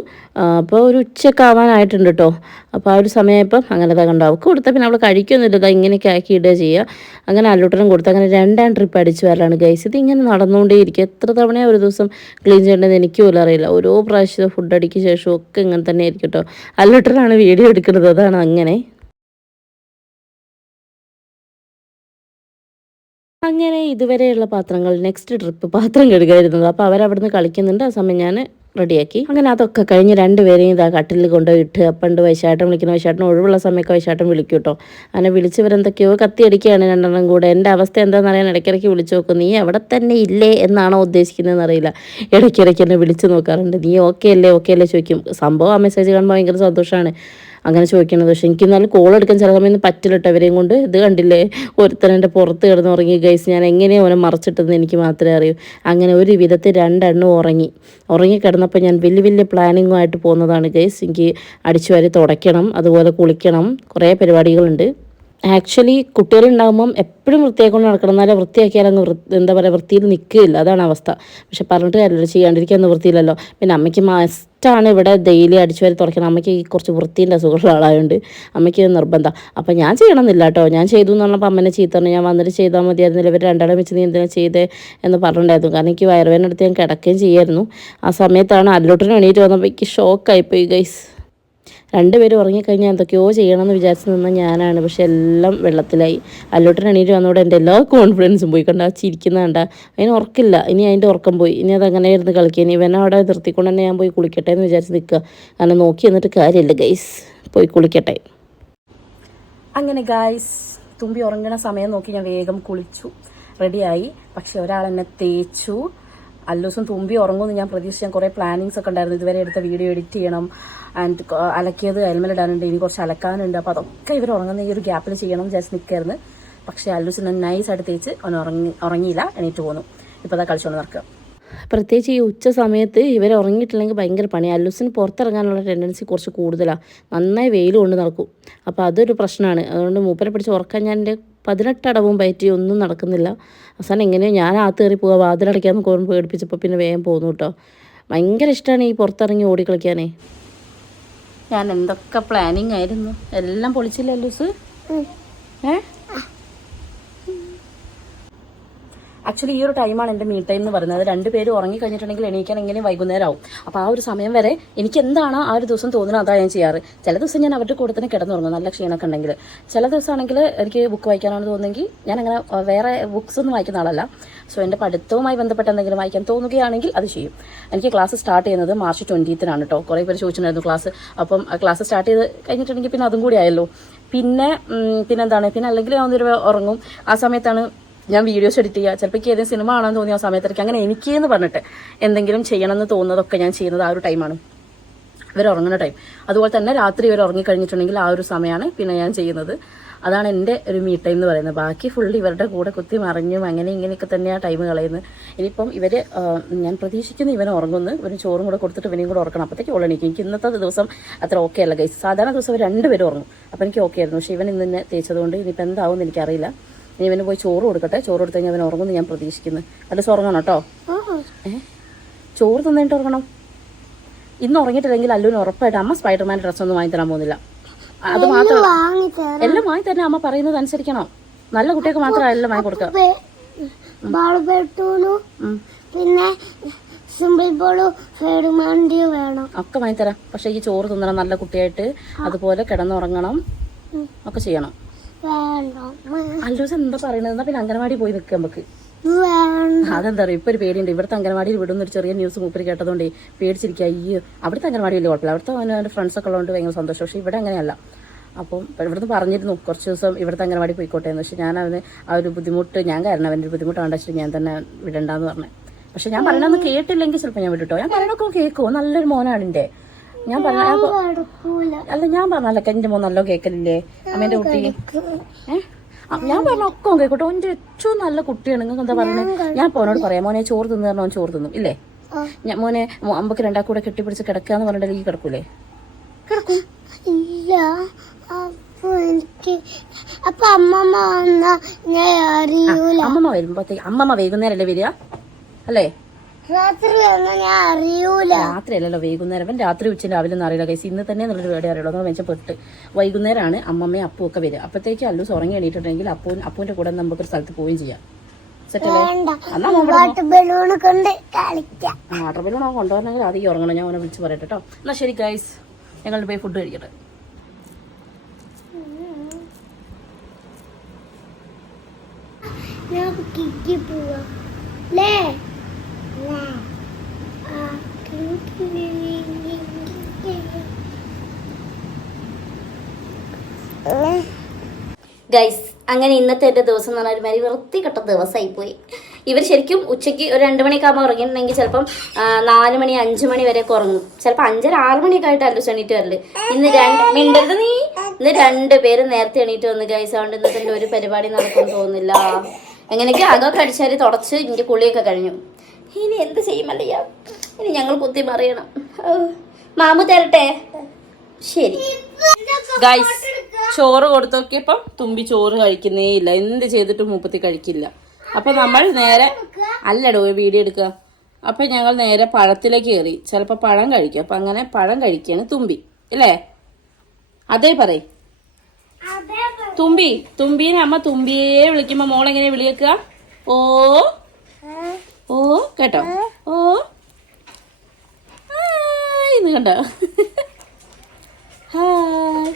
അപ്പോൾ ഒരു ഉച്ചയൊക്കെ ആവാനായിട്ടുണ്ട് കേട്ടോ. അപ്പോൾ ആ ഒരു സമയമായപ്പം അങ്ങനെ കണ്ടോ അവൾക്ക് കൊടുത്താൽ പിന്നെ അവൾ കഴിക്കൊന്നുമില്ല. ഇങ്ങനെയൊക്കെ ആക്കി ഇടുക ചെയ്യുക. അങ്ങനെ അല്ലൂട്ടനും കൊടുത്ത് അങ്ങനെ 2 ട്രിപ്പ് അടിച്ചു വരലാണ് ഗൈസ്. ഇത് ഇങ്ങനെ നടന്നുകൊണ്ടേയിരിക്കും. എത്ര തവണയാണ് ഒരു ദിവസം ക്ലീൻ ചെയ്യേണ്ടത് എനിക്ക് പോലും അറിയില്ല. ഓരോ പ്രാവശ്യം ഫുഡ് അടിക്ക് ശേഷവും ഒക്കെ ഇങ്ങനെ തന്നെ ആയിരിക്കും കേട്ടോ. അല്ലൂട്ടനാണ് വീഡിയോ എടുക്കുന്നത്. അതാണ് അങ്ങനെ. അങ്ങനെ ഇതുവരെയുള്ള പാത്രങ്ങൾ നെക്സ്റ്റ് ട്രിപ്പ് പാത്രം കഴുകായിരുന്നത്. അപ്പോൾ അവരവിടുന്ന് കളിക്കുന്നുണ്ട്. ആ സമയം ഞാൻ റെഡിയാക്കി. അങ്ങനെ അതൊക്കെ കഴിഞ്ഞ് 2 പേരെയും ഇതാ കട്ടിലിൽ കൊണ്ടുപോയിട്ട് പണ്ട് വൈശാട്ടം വിളിക്കുന്ന വൈശാട്ടം ഒഴിവുള്ള സമയമൊക്കെ വൈശാട്ടം വിളിക്കും കേട്ടോ. അങ്ങനെ വിളിച്ചവരെന്തൊക്കെയോ കത്തിയടിക്കുകയാണ് 2 കൂടെ. എൻ്റെ അവസ്ഥ എന്താണെന്ന് അറിയാൻ ഇടയ്ക്കിടയ്ക്ക് വിളിച്ച് നോക്കും. നീ അവിടെ തന്നെ ഇല്ലേ എന്നാണോ ഉദ്ദേശിക്കുന്നതെന്ന് അറിയില്ല. ഇടയ്ക്കിടയ്ക്ക് എന്നെ വിളിച്ച് നോക്കാറുണ്ട്. നീ ഓക്കെ അല്ലേ ചോദിക്കും. സംഭവം ആ മെസ്സേജ് കാണുമ്പോൾ ഭയങ്കര സന്തോഷമാണ് അങ്ങനെ ചോദിക്കണത്. പക്ഷേ എനിക്ക് എന്നാലും കോൾ എടുക്കാൻ ചില സമയം പറ്റില്ല കേട്ടോ. ഇവരെയും കൊണ്ട് ഇത് കണ്ടില്ലേ, ഒരുത്തനെൻ്റെ പുറത്ത് കിടന്ന് ഉറങ്ങി ഗൈസ്. ഞാൻ എങ്ങനെയാണ് അവനെ മറിച്ചിട്ടതെന്ന് എനിക്ക് മാത്രമേ അറിയൂ. അങ്ങനെ ഒരു വിധത്തിൽ 2 ഉറങ്ങിക്കിടന്നപ്പോൾ ഞാൻ വലിയ പ്ലാനിങ്ങുമായിട്ട് പോകുന്നതാണ് ഗൈസ്. എനിക്ക് അടിച്ചു വാരി തുടയ്ക്കണം, അതുപോലെ കുളിക്കണം, കുറേ പരിപാടികളുണ്ട്. ആക്ച്വലി കുട്ടികളുണ്ടാകുമ്പം എപ്പോഴും വൃത്തിയാക്കൊണ്ട് നടക്കണം. എന്നാലും വൃത്തിയാക്കിയാൽ അങ്ങ് എന്താ പറയുക വൃത്തിയിൽ നിൽക്കുകയില്ല. അതാണ് അവസ്ഥ. പക്ഷെ പറഞ്ഞിട്ട് കാര്യമില്ല, ചെയ്യാണ്ടിരിക്കാൻ നിവൃത്തിയില്ലല്ലോ. പിന്നെ അമ്മയ്ക്ക് മസ്റ്റാണ് ഇവിടെ ഡെയിലി അടിച്ചു വാരി തുടയ്ക്കണം. അമ്മയ്ക്ക് കുറച്ച് വൃത്തിൻ്റെ അസുഖമുള്ള ആളായതുകൊണ്ട് അമ്മയ്ക്ക് നിർബന്ധം. അപ്പം ഞാൻ ചെയ്യണമെന്നില്ല കേട്ടോ. ഞാൻ ചെയ്തു എന്ന് പറഞ്ഞപ്പോൾ അമ്മനെ ചീത്ത പറഞ്ഞു. ഞാൻ വന്നിട്ട് ചെയ്താൽ മതിയായിരുന്നില്ല, ഇവർ 2 വെച്ച് നീ എന്തിനാ ചെയ്തേ എന്ന് പറഞ്ഞിട്ടുണ്ടായിരുന്നു. കാരണം എനിക്ക് വയറുവേദന എടുത്ത് ഞാൻ കിടക്കുകയും ചെയ്യായിരുന്നു. ആ സമയത്താണ് അല്ലോട്ടിന് എണീറ്റ് വന്നപ്പോൾ എനിക്ക് ഷോക്കായിപ്പോയി ഗൈസ്. 2 പേരും ഉറങ്ങിക്കഴിഞ്ഞാൽ എന്തൊക്കെയോ ചെയ്യണമെന്ന് വിചാരിച്ച് നിന്ന ഞാനാണ്. പക്ഷെ എല്ലാം വെള്ളത്തിലായി. അല്ലോട്ടൻ എണീറ്റ് വന്നതോടെ എൻ്റെ എല്ലാ കോൺഫിഡൻസും പോയി. കണ്ട ചിരിക്കുന്ന കണ്ട അതിന് ഉറക്കില്ല. ഇനി അതിൻ്റെ ഉറക്കം പോയി. ഇനി അതങ്ങനെ ഇരുന്ന് കളിക്കുക. ഇനി ഇവനെ അവിടെ നിർത്തിക്കൊണ്ട് തന്നെ ഞാൻ പോയി കുളിക്കട്ടെ എന്ന് വിചാരിച്ച് നിൽക്കുക. കാരണം നോക്കി എന്നിട്ട് കാര്യമില്ല ഗൈസ്, പോയി കുളിക്കട്ടെ. അങ്ങനെ ഗൈസ് തുമ്പി ഉറങ്ങണ സമയം നോക്കി ഞാൻ വേഗം കുളിച്ചു റെഡിയായി. പക്ഷെ ഒരാളെന്നെ തേച്ചു. അല്ലൂസും തുമ്പി ഉറങ്ങുമെന്ന് ഞാൻ പ്രതീക്ഷിച്ചു. ഞാൻ കുറേ പ്ലാനിങ്സ് ഒക്കെ ഉണ്ടായിരുന്നു. ഇതുവരെ എടുത്ത വീഡിയോ എഡിറ്റ് ചെയ്യണം, ആൻഡ് അലക്കിയത് അയൽമേലിടാനുണ്ട്, ഇനി കുറച്ച് അലക്കാനുണ്ട്. അപ്പോൾ അതൊക്കെ ഇവർ ഉറങ്ങുന്ന ഈ ഒരു ഗ്യാപ്പിൽ ചെയ്യണം ജസ്റ്റ് നിൽക്കായിരുന്നു. പക്ഷേ അല്ലൂസിനെ നൈസായിട്ട് തേച്ച് അവൻ ഉറങ്ങിയില്ല, എണീറ്റ് പോന്നു. ഇപ്പോൾ അതാ കളിച്ചുകൊണ്ട് നടക്കുക. പ്രത്യേകിച്ച് ഈ ഉച്ച സമയത്ത് ഇവർ ഉറങ്ങിയിട്ടില്ലെങ്കിൽ ഭയങ്കര പണി. അല്ലൂസിന് പുറത്തിറങ്ങാനുള്ള ടെൻഡൻസി കുറച്ച് കൂടുതലാണ്. നന്നായി വെയിൽ കൊണ്ട് നടക്കും. അപ്പോൾ അതൊരു പ്രശ്നമാണ്. അതുകൊണ്ട് മൂപ്പരെ പിടിച്ച് ഉറക്കാൻ ഞാൻ എൻ്റെ 18 അടവും പറ്റി ഒന്നും നടക്കുന്നില്ല. അവസാനം എങ്ങനെയോ ഞാൻ അകത്ത് കയറി പോവുക, വാതിലടയ്ക്കാമെന്ന് കോരും പേടിപ്പിച്ചപ്പോൾ പിന്നെ വേഗം പോന്നു കേട്ടോ. ഭയങ്കര ഇഷ്ടമാണ് ഈ പുറത്തിറങ്ങി ഓടിക്കളിക്കാനേ. ഞാൻ എന്തൊക്കെ പ്ലാനിങ് ആയിരുന്നു, എല്ലാം പൊളിച്ചില്ല അല്ലൂസ്. ആക്ച്വലി ഈ ഒരു ടൈമാണ് എൻ്റെ മീ ടൈം എന്ന് പറയുന്നത്. 2 പേര് ഉറങ്ങി കഴിഞ്ഞിട്ടുണ്ടെങ്കിൽ എണീക്കാൻ എങ്ങനെയും വൈകുന്നേരം ആവും. അപ്പോൾ ആ ഒരു സമയം വരെ എനിക്ക് എന്താണോ ആ ഒരു ദിവസം തോന്നുന്നത് അതാണ് ഞാൻ ചെയ്യാറ്. ചില ദിവസം ഞാൻ അവരുടെ കൂടെ തന്നെ കിടന്നുറങ്ങും, നല്ല ക്ഷീണമൊക്കെ ഉണ്ടെങ്കിൽ. ചില ദിവസമാണെങ്കിൽ എനിക്ക് ബുക്ക് വായിക്കാനാണ് തോന്നുമെങ്കിൽ ഞാൻ അങ്ങനെ വേറെ ബുക്സ് ഒന്നും വായിക്കുന്ന ആളല്ല. സോ എൻ്റെ പഠിത്തവുമായി ബന്ധപ്പെട്ട് എന്തെങ്കിലും വായിക്കാൻ തോന്നുകയാണെങ്കിൽ അത് ചെയ്യും. എനിക്ക് ക്ലാസ് സ്റ്റാർട്ട് ചെയ്യുന്നത് മാർച്ച് 20 കേട്ടോ. കുറേ പേര് ചോദിച്ചിട്ടുണ്ടായിരുന്നു ക്ലാസ്. അപ്പം ക്ലാസ് സ്റ്റാർട്ട് ചെയ്ത് കഴിഞ്ഞിട്ടുണ്ടെങ്കിൽ പിന്നെ അതും കൂടി ആയല്ലോ. പിന്നെന്താണ് അല്ലെങ്കിൽ ഞാൻ ഒന്നൊരു ഉറങ്ങും. ആ സമയത്താണ് ഞാൻ വീഡിയോസ് എഡിറ്റ് ചെയ്യുക. ചിലപ്പോൾ ഏതെങ്കിലും സിനിമ കാണാൻ തോന്നിയ ആ സമയത്തേക്ക് അങ്ങനെ എനിക്കെന്ന് പറഞ്ഞിട്ട് എന്തെങ്കിലും ചെയ്യണമെന്ന് തോന്നുന്നതൊക്കെ ഞാൻ ചെയ്യുന്നത് ആ ഒരു ടൈമാണ്, ഇവർ ഉറങ്ങുന്ന ടൈം. അതുപോലെ തന്നെ രാത്രി ഇവർ ഉറങ്ങിക്കഴിഞ്ഞിട്ടുണ്ടെങ്കിൽ ആ ഒരു സമയമാണ് പിന്നെ ഞാൻ ചെയ്യുന്നത്. അതാണ് എൻ്റെ ഒരു മീ ടൈം എന്ന് പറയുന്നത്. ബാക്കി ഫുള്ള് ഇവരുടെ കൂടെ കുത്തി മറിഞ്ഞും അങ്ങനെ ഇങ്ങനെയൊക്കെ തന്നെയാണ് ടൈം കളയുന്നത്. ഇനിയിപ്പം ഇവർ ഞാൻ പ്രതീക്ഷിക്കുന്നു ഇവനെ ഉറങ്ങുന്നു. ഇവന് ചോറും കൂടെ കൊടുത്തിട്ട് ഇവനെയും കൂടെ ഉറക്കണം. അപ്പോഴത്തേക്ക് ഉള്ളെനിക്ക് എനിക്ക് ഇന്നത്തെ ദിവസം അത്ര ഓക്കെ അല്ല ഗൈസ്. സാധാരണ ദിവസം 2 പേരും ഉറങ്ങും. അപ്പോൾ എനിക്ക് ഓക്കെ ആയിരുന്നു. പക്ഷേ ഇവൻ ഇന്ന് തന്നെ തേച്ചതുകൊണ്ട് ഇനിയിപ്പോൾ എന്താവും എന്ന് എനിക്കറിയില്ല. ഇനി ഇവന് പോയി ചോറ് കൊടുക്കട്ടെ. ചോറ് കൊടുത്തു കഴിഞ്ഞാൽ അവൻ ഉറങ്ങുമെന്ന് ഞാൻ പ്രതീക്ഷിക്കുന്നു. അല്ല ഉറങ്ങണം കേട്ടോ. ചോറ് തന്നിട്ട് ഉറങ്ങണം. ഇന്ന് ഉറങ്ങിയിട്ടില്ലെങ്കിൽ അല്ലുവിന് ഉറപ്പായിട്ട് അമ്മ സ്പൈഡർമാൻ ഡ്രസ്സൊന്നും വാങ്ങി തരാൻ പോകുന്നില്ല. അത് മാത്രം എല്ലാം വാങ്ങി തന്നെ അമ്മ പറയുന്നത് അനുസരിക്കണം. നല്ല കുട്ടികൾക്ക് മാത്രമല്ല എല്ലാം വാങ്ങി കൊടുക്കുക. പിന്നെ ഒക്കെ വാങ്ങി തരാം. പക്ഷെ ഈ ചോറ് തിന്നണം നല്ല കുട്ടിയായിട്ട്, അതുപോലെ കിടന്നുറങ്ങണം, ഒക്കെ ചെയ്യണം. അല്ലൂസ് എന്താ പറയണത്? എന്നാ പിന്നെ അംഗനവാടി പോയി നിൽക്കുക നമുക്ക്. അതെന്താ പറയുക, ഇപ്പൊ ഒരു പേടിയുണ്ട്. ഇവിടുത്തെ അംഗനവാടിയിൽ വിടുന്ന ഒരു ചെറിയ ന്യൂസ് മൂപ്പര് കേട്ടതുകൊണ്ട് പേടിച്ചിരിക്കുക. ഈ അവിടുത്തെ അംഗനവാടി വലിയ കുഴപ്പമില്ല, അവിടുത്തെ അവൻ്റെ ഫ്രണ്ട്സൊക്കെ ഉള്ളതുകൊണ്ട് ഭയങ്കര സന്തോഷം. പക്ഷേ ഇവിടെ അങ്ങനെയല്ല. അപ്പം ഇവിടുന്ന് പറഞ്ഞിരുന്നു കുറച്ച് ദിവസം ഇവിടുത്തെ അംഗനവാടി പോയിക്കോട്ടെ എന്ന്. പക്ഷെ ഞാൻ അവന് ആ ഒരു ബുദ്ധിമുട്ട് ഞാൻ കാരണം അവൻ്റെ ഒരു ബുദ്ധിമുട്ടാണ് വെച്ചിട്ട് ഞാൻ തന്നെ വിടണ്ടെന്ന് പറഞ്ഞു. പക്ഷെ ഞാൻ പറയണമെന്ന് കേട്ടില്ലെങ്കിൽ ചിലപ്പോൾ ഞാൻ വിട്ടോ. ഞാൻ പറയണൊക്കെ കേൾക്കുമോ, നല്ലൊരു മോനാണ് എൻ്റെ. ഞാൻ പറഞ്ഞ അല്ല, ഞാൻ പറഞ്ഞാലൊക്കെ എൻ്റെ മോൻ നല്ല കേൾക്കലില്ലേ അമ്മേൻ്റെ കുട്ടി. ഞാൻ പറഞ്ഞ ഒക്കെ കേൾക്കട്ടെ, എൻ്റെ ഏറ്റവും നല്ല കുട്ടിയാണ്. നിങ്ങൾക്ക് എന്താ പറയുന്നത്? ഞാൻ പോനോട് പറയാം, മോനെ ചോറ് തിന്നു പറഞ്ഞാൽ അവൻ ചോറ് തിന്നും ഇല്ലേ? ഞാൻ മോനെ അമ്പക്ക് രണ്ടാ കൂടെ കെട്ടിപ്പിടിച്ച് കിടക്കാന്ന് പറഞ്ഞിട്ട് ഈ കിടക്കൂലേ? കിടക്കും. അമ്മമ്മ വരുമ്പോഴത്തേക്ക്, അമ്മമ്മ വൈകുന്നേരല്ലേ വരിക അല്ലേ? രാത്രിയല്ലല്ലോ വൈകുന്നേരം. അവൻ രാത്രി ഉച്ച രാവിലെ ഒന്നും അറിയില്ല കൈസ്. ഇന്ന് തന്നെ എന്നുള്ളൊരു വേടി അറിയുള്ളൂ. അതൊന്നും മെച്ചപ്പെട്ട് വൈകുന്നേരമാണ് അമ്മമ്മയും അപ്പും ഒക്കെ വരിക. അപ്പോഴത്തേക്ക് അല്ലൂസ് ഉറങ്ങി എണീറ്റിട്ടുണ്ടെങ്കിൽ അപ്പൂന്റെ കൂടെ നമുക്കൊരു സ്ഥലത്ത് പോവുകയും ചെയ്യാം. വാട്ടർ ബലൂൺ കൊണ്ടുവരണമെങ്കിൽ ആദ്യം ഉറങ്ങണം. ഞാൻ അവനെ വിളിച്ച് പറയട്ടെ കേട്ടോ. എന്നാ ശരി ഗൈസ്, ഞങ്ങൾ പോയി ഫുഡ് കഴിക്കട്ടെ. ഗൈസ്, അങ്ങനെ ഇന്നത്തെ എൻ്റെ ദിവസം എന്ന് പറഞ്ഞാൽ ഒരുമാതിരി വൃത്തികെട്ട ദിവസമായി പോയി. ഇവർ ശരിക്കും ഉച്ചയ്ക്ക് ഒരു 2 മണിയൊക്കെ ആകുമ്പോൾ ഉറങ്ങിയിട്ടുണ്ടെങ്കിൽ ചിലപ്പം 4 മണി 5 മണി വരെയൊക്കെ ഉറങ്ങും. ചിലപ്പോൾ 5:30 6 മണിയൊക്കെ ആയിട്ട് അല്ലു എണീറ്റ് വരല്. ഇന്ന് 2 പേര് നേരത്തെ എണീറ്റ് വന്ന് ഗൈസ്. അതുകൊണ്ട് ഇന്നത്തെ എൻ്റെ ഒരു പരിപാടി നടക്കുമെന്ന് തോന്നുന്നില്ല. എങ്ങനെയൊക്കെ അകമൊക്കെ അടിച്ചാൽ തുടച്ച് എൻ്റെ കുളിയൊക്കെ കഴിഞ്ഞു. ഇനി എന്ത് ചെയ്യുമല്ലയ്യ, ഇനി ഞങ്ങൾ കുത്തി മറിയണം. മാമു തരട്ടെ? ശരി ഗൈസ്, ചോറ് കൊടുത്തു നോക്കിയപ്പം തുമ്പി ചോറ് കഴിക്കുന്നേ ഇല്ല. എന്ത് ചെയ്തിട്ടും മൂപ്പത്തി കഴിക്കില്ല. അപ്പൊ നമ്മൾ നേരെ അല്ലടോ വീഡിയോ എടുക്കുക. അപ്പൊ ഞങ്ങൾ നേരെ പഴത്തിലേക്ക് കയറി. ചിലപ്പോ പഴം കഴിക്കും. അപ്പൊ അങ്ങനെ പഴം കഴിക്കാണ് തുമ്പി അല്ലേ? അതേ പറയും തുമ്പി. തുമ്പീനെ അമ്മ തുമ്പിയെ വിളിക്കുമ്പോ മോളെങ്ങനെ വിളിക്കുക? ഓ ഓ കേട്ടോ, ഓ ഇന്ന് കണ്ടോ? ഹായ്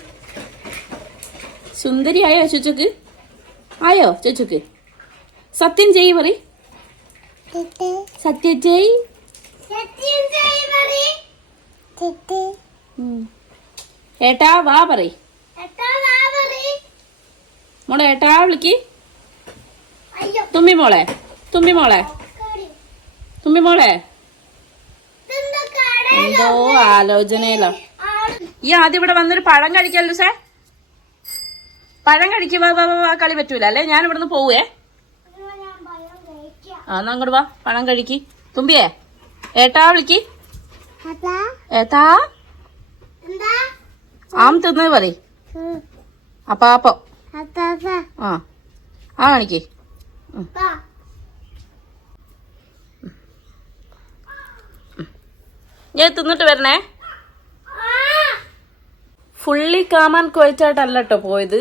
സുന്ദരി ആയോ ചുച്ചുക്ക്? ആയോ ചുച്ചുക്ക്? സത്യം ചെയ്യ് പറ. സത്യം ചെയ്. ഏട്ടാ വാ പറ. മോളെ ഏട്ടാ വിളിക്ക്. തുമ്പി മോളെ, തുമ്പി മോളെ, തുമ്പി മോളെ. എന്തോ ആലോചനയിലോ. ഈ ആദ്യം ഇവിടെ വന്നൊരു പഴം കഴിക്കല്ലോ സേ. പഴം കഴിക്കുക. വാ കളി പറ്റൂല അല്ലേ? ഞാൻ ഇവിടുന്ന് പോവേ. എന്നാ അങ്ങോട്ട് വാ, പഴം കഴിക്ക്. തുമ്പിയേ ഏട്ടാ വിളിക്ക്. ഏട്ടാ ആം തിന്ന് പറ. അപ്പാപ്പോ ആ കാണിക്ക്. ഞാൻ തിന്നിട്ട് വരണേ. ഫുള്ളി കാമാൻ കോയച്ചായിട്ടല്ല കേട്ടോ പോയത്.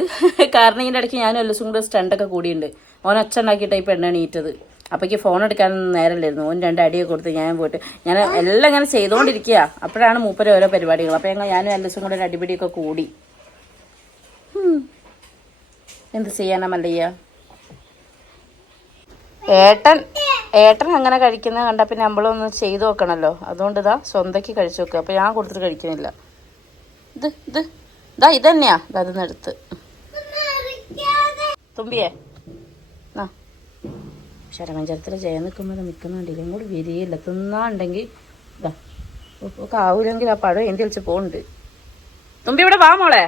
കാരണം ഇതിൻ്റെ ഇടയ്ക്ക് ഞാനും എല്ലാം കൂടെ സ്റ്റണ്ടൊക്കെ കൂടിയുണ്ട്. ഓൻ ഒച്ച ഉണ്ടാക്കിയിട്ട് ഈ പെണ്ണാണ് ഈറ്റത്. അപ്പോഴേക്ക് ഫോൺ എടുക്കാനൊന്നും നേരമില്ലായിരുന്നു. ഓൻ 2 അടിയൊക്കെ കൊടുത്ത് ഞാൻ പോയിട്ട് ഞാൻ എല്ലാം ഇങ്ങനെ ചെയ്തുകൊണ്ടിരിക്കുക. അപ്പോഴാണ് മൂപ്പര് ഓരോ പരിപാടികൾ. അപ്പോൾ ഞാനും എല്ലാം കൂടെ ഒരു അടിപിടിയൊക്കെ കൂടി. എന്ത് ചെയ്യാനാ മല്ലയ്യ? ഏട്ടൻ അങ്ങനെ കഴിക്കുന്നത് കണ്ട പിന്നെ നമ്മളൊന്ന് ചെയ്തു നോക്കണല്ലോ. അതുകൊണ്ട് ഇതാ സ്വന്തക്ക് കഴിച്ചു നോക്കുക. അപ്പോൾ ഞാൻ കൊടുത്തിട്ട് കഴിക്കുന്നില്ല. ഇതന്നെയാ അതൊന്ന് എടുത്ത്. തുമ്പിയേ ആ ശരമഞ്ചരത്തിൽ ജയം നിൽക്കുമ്പോൾ നിൽക്കുന്നുണ്ടെങ്കിൽ ഇങ്ങോട്ട് വരികയില്ല. തിന്നാണ്ടെങ്കിൽ ഇതാ ഒക്കെ ആവൂലെങ്കിൽ ആ പഴം എന്തി കളിച്ച് പോകുന്നുണ്ട്. തുമ്പി ഇവിടെ വാ മോളെ.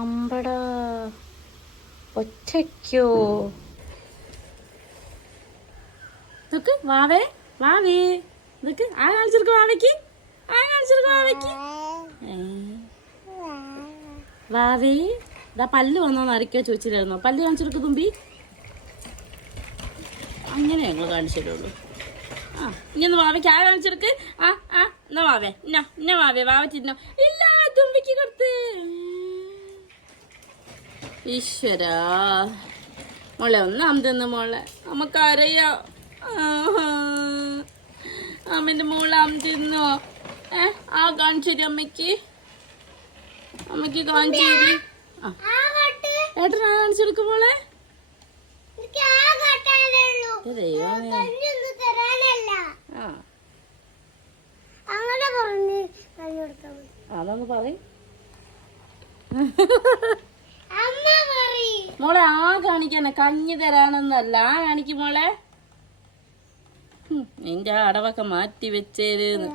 അമ്പടാ ഒറ്റയ്ക്കോ? നിക്ക് വാവേ വാവേ നിക്ക്. ആ കാണിച്ചെടുക്കും വാവയ്ക്ക്, ആ കാണിച്ചെടുക്കും വാവയ്ക്ക്. വാവേ ഇതാ പല്ല് വന്നോന്ന് ആരൊക്കെയോ ചോദിച്ചില്ലായിരുന്നോ? പല്ല് കാണിച്ചെടുക്കും തുമ്പി. അങ്ങനെ ഞങ്ങൾ കാണിച്ചിട്ടുള്ളൂ. ആ ഇനി ഒന്ന് വാവയ്ക്ക് ആ കാണിച്ചെടുക്ക്. എന്നാ വാവേ ഇന്ന വാവേ വാവ തിന്നോ. ഇല്ല തുമ്പിക്ക് കൊടുത്ത്. ഈശ്വരാ മോളെ ഒന്ന് അമ്മ മോളെ നമുക്കറിയാ. അമ്മന്റെ മോളെ അമ്മ തിന്നോ? ആ കാണിച്ചേരി അമ്മയ്ക്ക്, അമ്മയ്ക്ക് കാണിച്ചേരി. ഏട്ടനാ കാണിച്ചെടുക്കും മോളെ. അതൊന്ന് പറ മോളെ. ആ കാണിക്കാനെ കഞ്ഞി തരാണെന്നല്ല, ആ കാണിക്കും മോളെ. നിന്റെ അടവൊക്കെ മാറ്റി വെച്ചേരുന്ന്.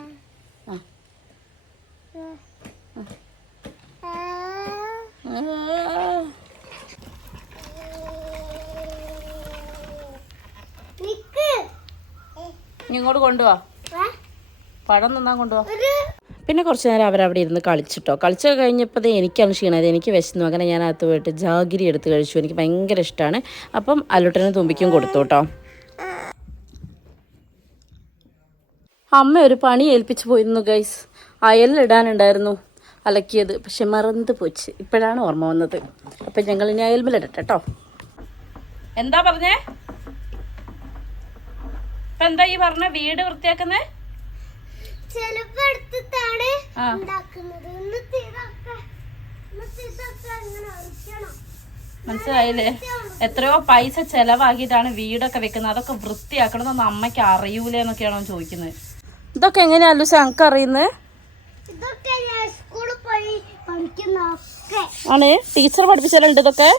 ഇങ്ങോട്ട് കൊണ്ടുപോവാ, പഴം തിന്നാൻ കൊണ്ടുപോവാ. പിന്നെ കുറച്ച് നേരം അവരവിടെ ഇരുന്ന് കളിച്ചിട്ടോ. കളിച്ച് കഴിഞ്ഞപ്പോൾ എനിക്കാണ് ക്ഷീണത്, എനിക്ക് വിശന്നു. അങ്ങനെ ഞാൻ അകത്ത് പോയിട്ട് ജാഗിരി എടുത്ത് കഴിച്ചു. എനിക്ക് ഭയങ്കര ഇഷ്ടമാണ്. അപ്പം അല്ലുട്ടനും തുമ്പിക്കും കൊടുത്തു കേട്ടോ. അമ്മ ഒരു പണി ഏൽപ്പിച്ച് പോയിരുന്നു ഗൈസ്. അയലിടാനുണ്ടായിരുന്നു അലക്കിയത്, പക്ഷെ മറந்து പോച്ച്. ഇപ്പോഴാണ് ഓർമ്മ വന്നത്. അപ്പം ഞങ്ങൾ ഇനി അയൽമിലിടട്ടെ കേട്ടോ. എന്താ പറഞ്ഞേ? ഇപ്പം എന്താ ഈ പറഞ്ഞ വീട് വൃത്തിയാക്കുന്നേ? മനസ്സിലായില്ലേ? എത്രയോ പൈസ ചെലവാക്കിയിട്ടാണ് വീടൊക്കെ വെക്കുന്നത്. അതൊക്കെ വൃത്തിയാക്കണമെന്നൊന്നും അമ്മയ്ക്ക് അറിയൂലേ എന്നൊക്കെയാണോ ചോദിക്കുന്നത്. ഇതൊക്കെ എങ്ങനെയാ ലൂസ അനക്ക് അറിയുന്നത്? ആണ് ടീച്ചർ പഠിപ്പിച്ചാലുണ്ട് ഇതൊക്കെ.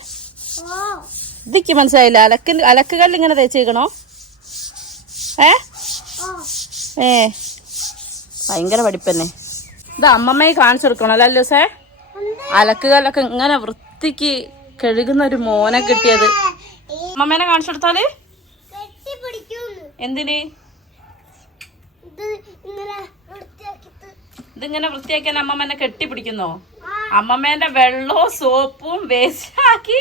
ഇതൊക്കെ മനസ്സിലായില്ല. അലക്കുകല്ല് ഇങ്ങനെ തേച്ചേക്കണോ? ഭയങ്കര പഠിപ്പന്നെ. ഇത് അമ്മമ്മയെ കാണിച്ചു കൊടുക്കണം അല്ലേ ലൂസേ? അലക്കുകല്ലൊക്കെ ഇങ്ങനെ വൃത്തിക്ക് കഴുകുന്ന ഒരു മോനെ കിട്ടിയത്. അമ്മമ്മേനെ കാണിച്ചു കൊടുത്താല് എന്തിന്? ഇതിങ്ങനെ വൃത്തിയാക്കാൻ അമ്മമ്മേനെ കെട്ടിപ്പിടിക്കുന്നോ? അമ്മമ്മേന്റെ വെള്ളവും സോപ്പും വേസ്റ്റാക്കി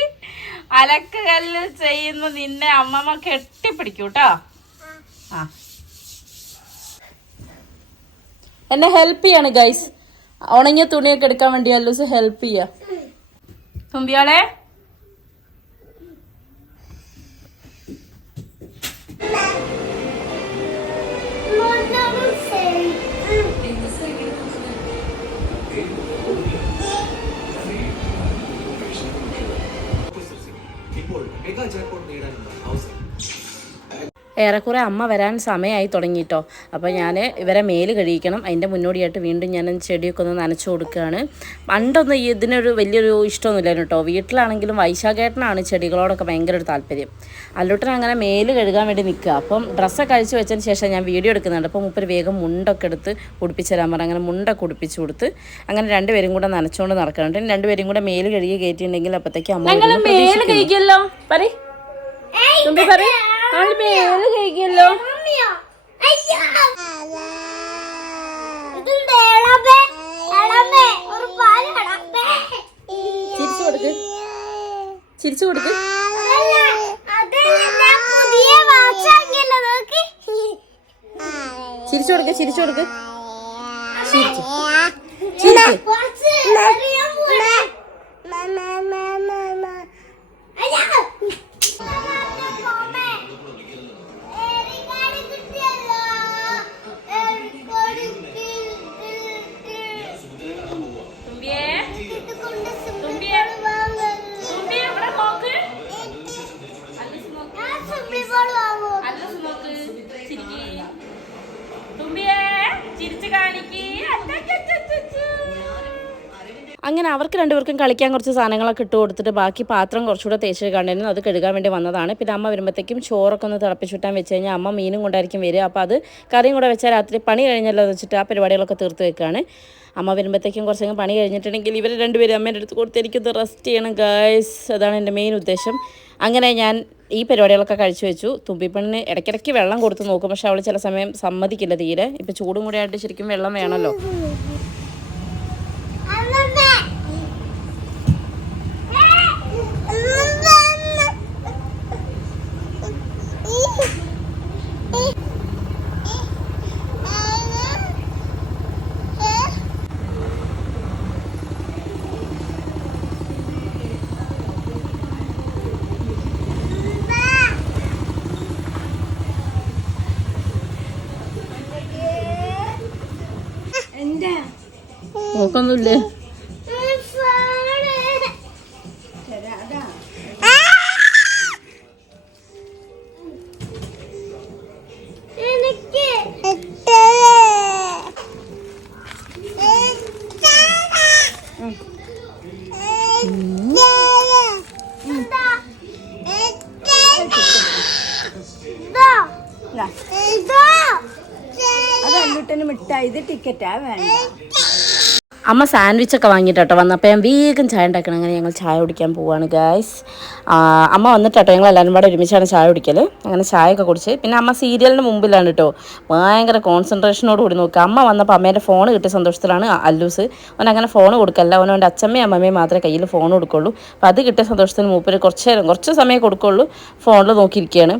അലക്കുകല്ല് ചെയ്യുന്ന നിന്നെ അമ്മമ്മ കെട്ടിപ്പിടിക്കൂട്ടോ. ആ, എന്നെ ഹെൽപ്പ് ചെയ്യാണ് ഗൈസ്. ഉണങ്ങിയ തുണിയൊക്കെ എടുക്കാൻ വേണ്ടി അല്ലൂസ് ഹെൽപ്പ് ചെയ്യാ. തുമ്പിയാളെ ഏറെക്കുറെ അമ്മ വരാൻ സമയമായി തുടങ്ങിയിട്ടോ. അപ്പോൾ ഞാൻ ഇവരെ മേല് കഴിയിക്കണം. അതിൻ്റെ മുന്നോടിയായിട്ട് വീണ്ടും ഞാൻ ചെടിയൊക്കെ ഒന്ന് നനച്ചു കൊടുക്കുകയാണ്. പണ്ടൊന്നും ഇതിനൊരു വലിയൊരു ഇഷ്ടമൊന്നുമില്ലായിരുന്നു കേട്ടോ. വീട്ടിലാണെങ്കിലും വൈശാഖേട്ടനാണ് ചെടികളോടൊക്കെ ഭയങ്കര ഒരു താല്പര്യം. അല്ലൂട്ടൻ അങ്ങനെ മേല് കഴുകാൻ വേണ്ടി നിൽക്കുക. അപ്പം ഡ്രസ്സൊക്കെ കഴിച്ച് വെച്ചതിന് ശേഷം ഞാൻ വീഡിയോ എടുക്കുന്നുണ്ട്. അപ്പോൾ മൂപ്പര് വേഗം മുണ്ടൊക്കെ എടുത്ത് ഉടുപ്പിച്ച് തരാൻ പറഞ്ഞു. അങ്ങനെ മുണ്ടൊക്കെ ഉടുപ്പിച്ച് കൊടുത്ത് അങ്ങനെ രണ്ടുപേരും കൂടെ നനച്ചുകൊണ്ട് നടക്കുന്നുണ്ട്. രണ്ടുപേരും കൂടെ മേല് കഴുകി കയറ്റിയിട്ടുണ്ടെങ്കിൽ അപ്പോഴത്തേക്ക് അമ്മ മേല് കഴിക്കല്ലോ പറ തുമ്പി പറ മേല് കഴിക്കല്ലോ. ചിരിച്ചു കൊടുക്ക്, ചിരിച്ചു കൊടുക്ക്. ചിരിച്ചു കൊടുക്ക്, ചിരിച്ചു കൊടുക്ക്. ചിരിച്ചു ചിരിച്ചു. അങ്ങനെ അവർക്ക് രണ്ടുപേർക്കും കളിക്കാൻ കുറച്ച് സാധനങ്ങളൊക്കെ ഇട്ട് കൊടുത്തിട്ട് ബാക്കി പാത്രം കുറച്ചുകൂടെ തേച്ച് കണ്ടിരുന്നു. അത് കഴുകാൻ വേണ്ടി വന്നതാണ്. പിന്നെ അമ്മ വരുമ്പോഴത്തേക്കും ചോറൊക്കെ ഒന്ന് തിളപ്പിച്ചുവിട്ടാൻ വെച്ച് കഴിഞ്ഞാൽ അമ്മ മീനും കൊണ്ടായിരിക്കും വരിക. അപ്പോൾ അത് കറിയും കൂടെ വെച്ചാൽ രാത്രി പണി കഴിഞ്ഞല്ലോ എന്ന് വെച്ചിട്ട് ആ പരിപാടികളൊക്കെ തീർത്ത് വെക്കുകയാണ്. അമ്മ വരുമ്പോഴത്തേക്കും കുറച്ചങ്ങ് പണി കഴിഞ്ഞിട്ടുണ്ടെങ്കിൽ ഇവർ രണ്ടുപേരും അമ്മേൻ്റെ അടുത്ത് കൊടുത്ത് എനിക്കൊന്ന് റെസ്റ്റ് ചെയ്യണം ഗൈസ്. അതാണ് എൻ്റെ മെയിൻ ഉദ്ദേശം. അങ്ങനെ ഞാൻ ഈ പരിപാടികളൊക്കെ കഴിച്ചു വെച്ചു. തുമ്പിപ്പെണ്ണിന് ഇടയ്ക്കിടയ്ക്ക് വെള്ളം കൊടുത്ത് നോക്കും, പക്ഷെ അവൾ ചില സമയം സമ്മതിക്കില്ല തീരെ. ഇപ്പം ചൂടും കൂടെ ആയിട്ട് ശരിക്കും വെള്ളം വേണമല്ലോ. നോക്കൊന്നുമില്ലേ? അത് അല്ലൂട്ടന് മിഠായി, ഇത് ടിക്കറ്റാ വേണ്ട. അമ്മ സാൻഡ്വിച്ചൊക്കെ വാങ്ങിയിട്ടോ വന്നപ്പോൾ ഞാൻ വേഗം ചായ ഉണ്ടാക്കണം. അങ്ങനെ ഞങ്ങൾ ചായ കുടിക്കാൻ പോവുകയാണ് ഗായ്സ്. അമ്മ വന്നിട്ടോ ഞങ്ങൾ എല്ലാവരും കൂടെ ഒരുമിച്ചാണ് ചായ കുടിക്കൽ. അങ്ങനെ ചായയൊക്കെ കുടിച്ച് പിന്നെ അമ്മ സീരിയലിന് മുമ്പിലാണ് കേട്ടോ, ഭയങ്കര കോൺസെൻട്രേഷനോട് കൂടി നോക്കുക. അമ്മ വന്നപ്പോൾ അമ്മേൻ്റെ ഫോൺ കിട്ടിയ സന്തോഷത്തിലാണ് അല്ലൂസ്. അവൻ അങ്ങനെ ഫോൺ കൊടുക്കല്ല, അവനവൻ്റെ അച്ഛമ്മയും അമ്മമ്മയും മാത്രമേ കയ്യിൽ ഫോൺ കൊടുക്കുള്ളൂ. അപ്പോൾ അത് കിട്ടിയ സന്തോഷത്തിന് മൂപ്പര് കുറച്ച് സമയം കൊടുക്കുള്ളൂ, ഫോണിൽ നോക്കിയിരിക്കുകയാണ്.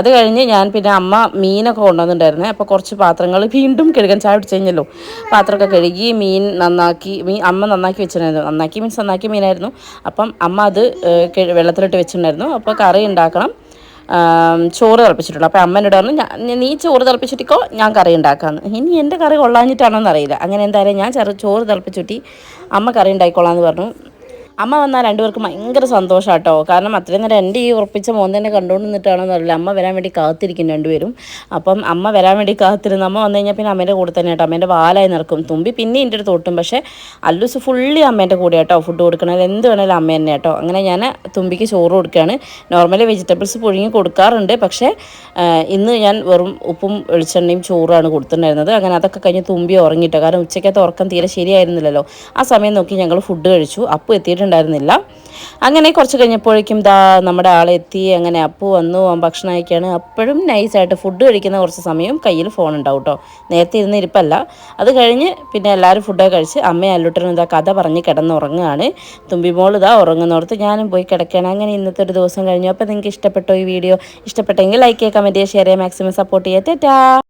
അത് കഴിഞ്ഞ് ഞാൻ പിന്നെ അമ്മ മീനൊക്കെ കൊണ്ടുവന്നിട്ടുണ്ടായിരുന്നേ. അപ്പോൾ കുറച്ച് പാത്രങ്ങൾ വീണ്ടും കഴുകാൻ, ചായ കുടിച്ച് കഴിഞ്ഞല്ലോ പാത്രമൊക്കെ കഴുകി മീൻ അമ്മ നന്നാക്കി വെച്ചിട്ടുണ്ടായിരുന്നു. നന്നാക്കി മീനായിരുന്നു. അപ്പം അമ്മ അത് വെള്ളത്തിലിട്ട് വെച്ചിട്ടുണ്ടായിരുന്നു. അപ്പോൾ കറി ഉണ്ടാക്കണം, ചോറ് തിളപ്പിച്ചിട്ടുള്ളൂ. അപ്പോൾ അമ്മ എന്നോട് പറഞ്ഞു, നീ ചോറ് തിളപ്പിച്ചിട്ടിക്കോ, ഞാൻ കറി ഉണ്ടാക്കാമെന്ന്. ഇനി എൻ്റെ കറി കൊള്ളാഞ്ഞിട്ടാണോ എന്നറിയില്ല. അങ്ങനെ എന്തായാലും ഞാൻ ചോറ് തിളപ്പിച്ചിട്ടി അമ്മ കറി ഉണ്ടായിക്കോളാമെന്ന് പറഞ്ഞു. അമ്മ വന്നാൽ രണ്ടുപേർക്കും ഭയങ്കര സന്തോഷം കേട്ടോ. കാരണം അത്രയും നേരം എൻ്റെ ഈ ഉറപ്പിച്ച മോൻ തന്നെ കണ്ടുകൊണ്ട് നിന്നിട്ടാണോന്ന് അറിയില്ല, അമ്മ വരാൻ വേണ്ടി കാത്തിരിക്കും രണ്ടുപേരും. അപ്പം അമ്മ വരാൻ വേണ്ടി കാത്തിരുന്ന് അമ്മ വന്നു കഴിഞ്ഞാൽ പിന്നെ അമ്മേൻ്റെ കൂടെ തന്നെ കേട്ടോ, അമ്മേൻ്റെ വാലായി നിറക്കും. തുമ്പി പിന്നെ എൻ്റെ അടുത്ത് തൊട്ടും, പക്ഷേ അല്ലൂസ് ഫുള്ളി അമ്മേൻ്റെ കൂടെ കേട്ടോ ഫുഡ് കൊടുക്കണത്, എന്ത് വേണേലും അമ്മ തന്നെ കേട്ടോ. അങ്ങനെ ഞാൻ തുമ്പിക്ക് ചോറ് കൊടുക്കുകയാണ്. നോർമലി വെജിറ്റബിൾസ് പുഴുങ്ങി കൊടുക്കാറുണ്ട്, പക്ഷേ ഇന്ന് ഞാൻ വെറും ഉപ്പും വെളിച്ചെണ്ണയും ചോറാണ് കൊടുത്തിട്ടുണ്ടായിരുന്നത്. അങ്ങനെ അതൊക്കെ കഴിഞ്ഞ് തുമ്പി ഉറങ്ങിയിട്ടോ, കാരണം ഉച്ചയ്ക്കകത്ത് ഉറക്കം തീരെ ശരിയായിരുന്നില്ലല്ലോ. ആ സമയം നോക്കി ഞങ്ങൾ ഫുഡ് കഴിച്ചു. അപ്പോൾ എത്തിയിട്ടുണ്ടായിരുന്നില്ല. അങ്ങനെ കുറച്ച് കഴിഞ്ഞപ്പോഴേക്കും നമ്മുടെ ആളെത്തി. അങ്ങനെ അപ്പു വന്നു, ഭക്ഷണം കഴിക്കുകയാണ്. അപ്പോഴും നൈസായിട്ട് ഫുഡ് കഴിക്കുന്ന കുറച്ച് സമയം കയ്യിൽ ഫോൺ ഉണ്ടാവും കേട്ടോ, നേരത്തെ ഇരുന്ന് ഇരിപ്പല്ല. അത് കഴിഞ്ഞ് പിന്നെ എല്ലാവരും ഫുഡൊക്കെ കഴിച്ച് അമ്മയും അല്ലുട്ടനും കഥ പറഞ്ഞ് കിടന്നുറങ്ങുകയാണ്. തുമ്പിമോൾ ഉറങ്ങുന്നോടത്ത് ഞാനും പോയി കിടക്കുകയാണ്. അങ്ങനെ ഇന്നത്തെ ഒരു ദിവസം കഴിഞ്ഞു. അപ്പോൾ നിങ്ങൾക്ക് ഇഷ്ടപ്പെട്ടോ ഈ വീഡിയോ? ഇഷ്ടപ്പെട്ടെങ്കിൽ ലൈക്ക് ചെയ്യുക, കമൻറ്റ് ചെയ്യുക, ഷെയർ ചെയ്യുക, മാക്സിമം സപ്പോർട്ട് ചെയ്യുക. ടാറ്റാ.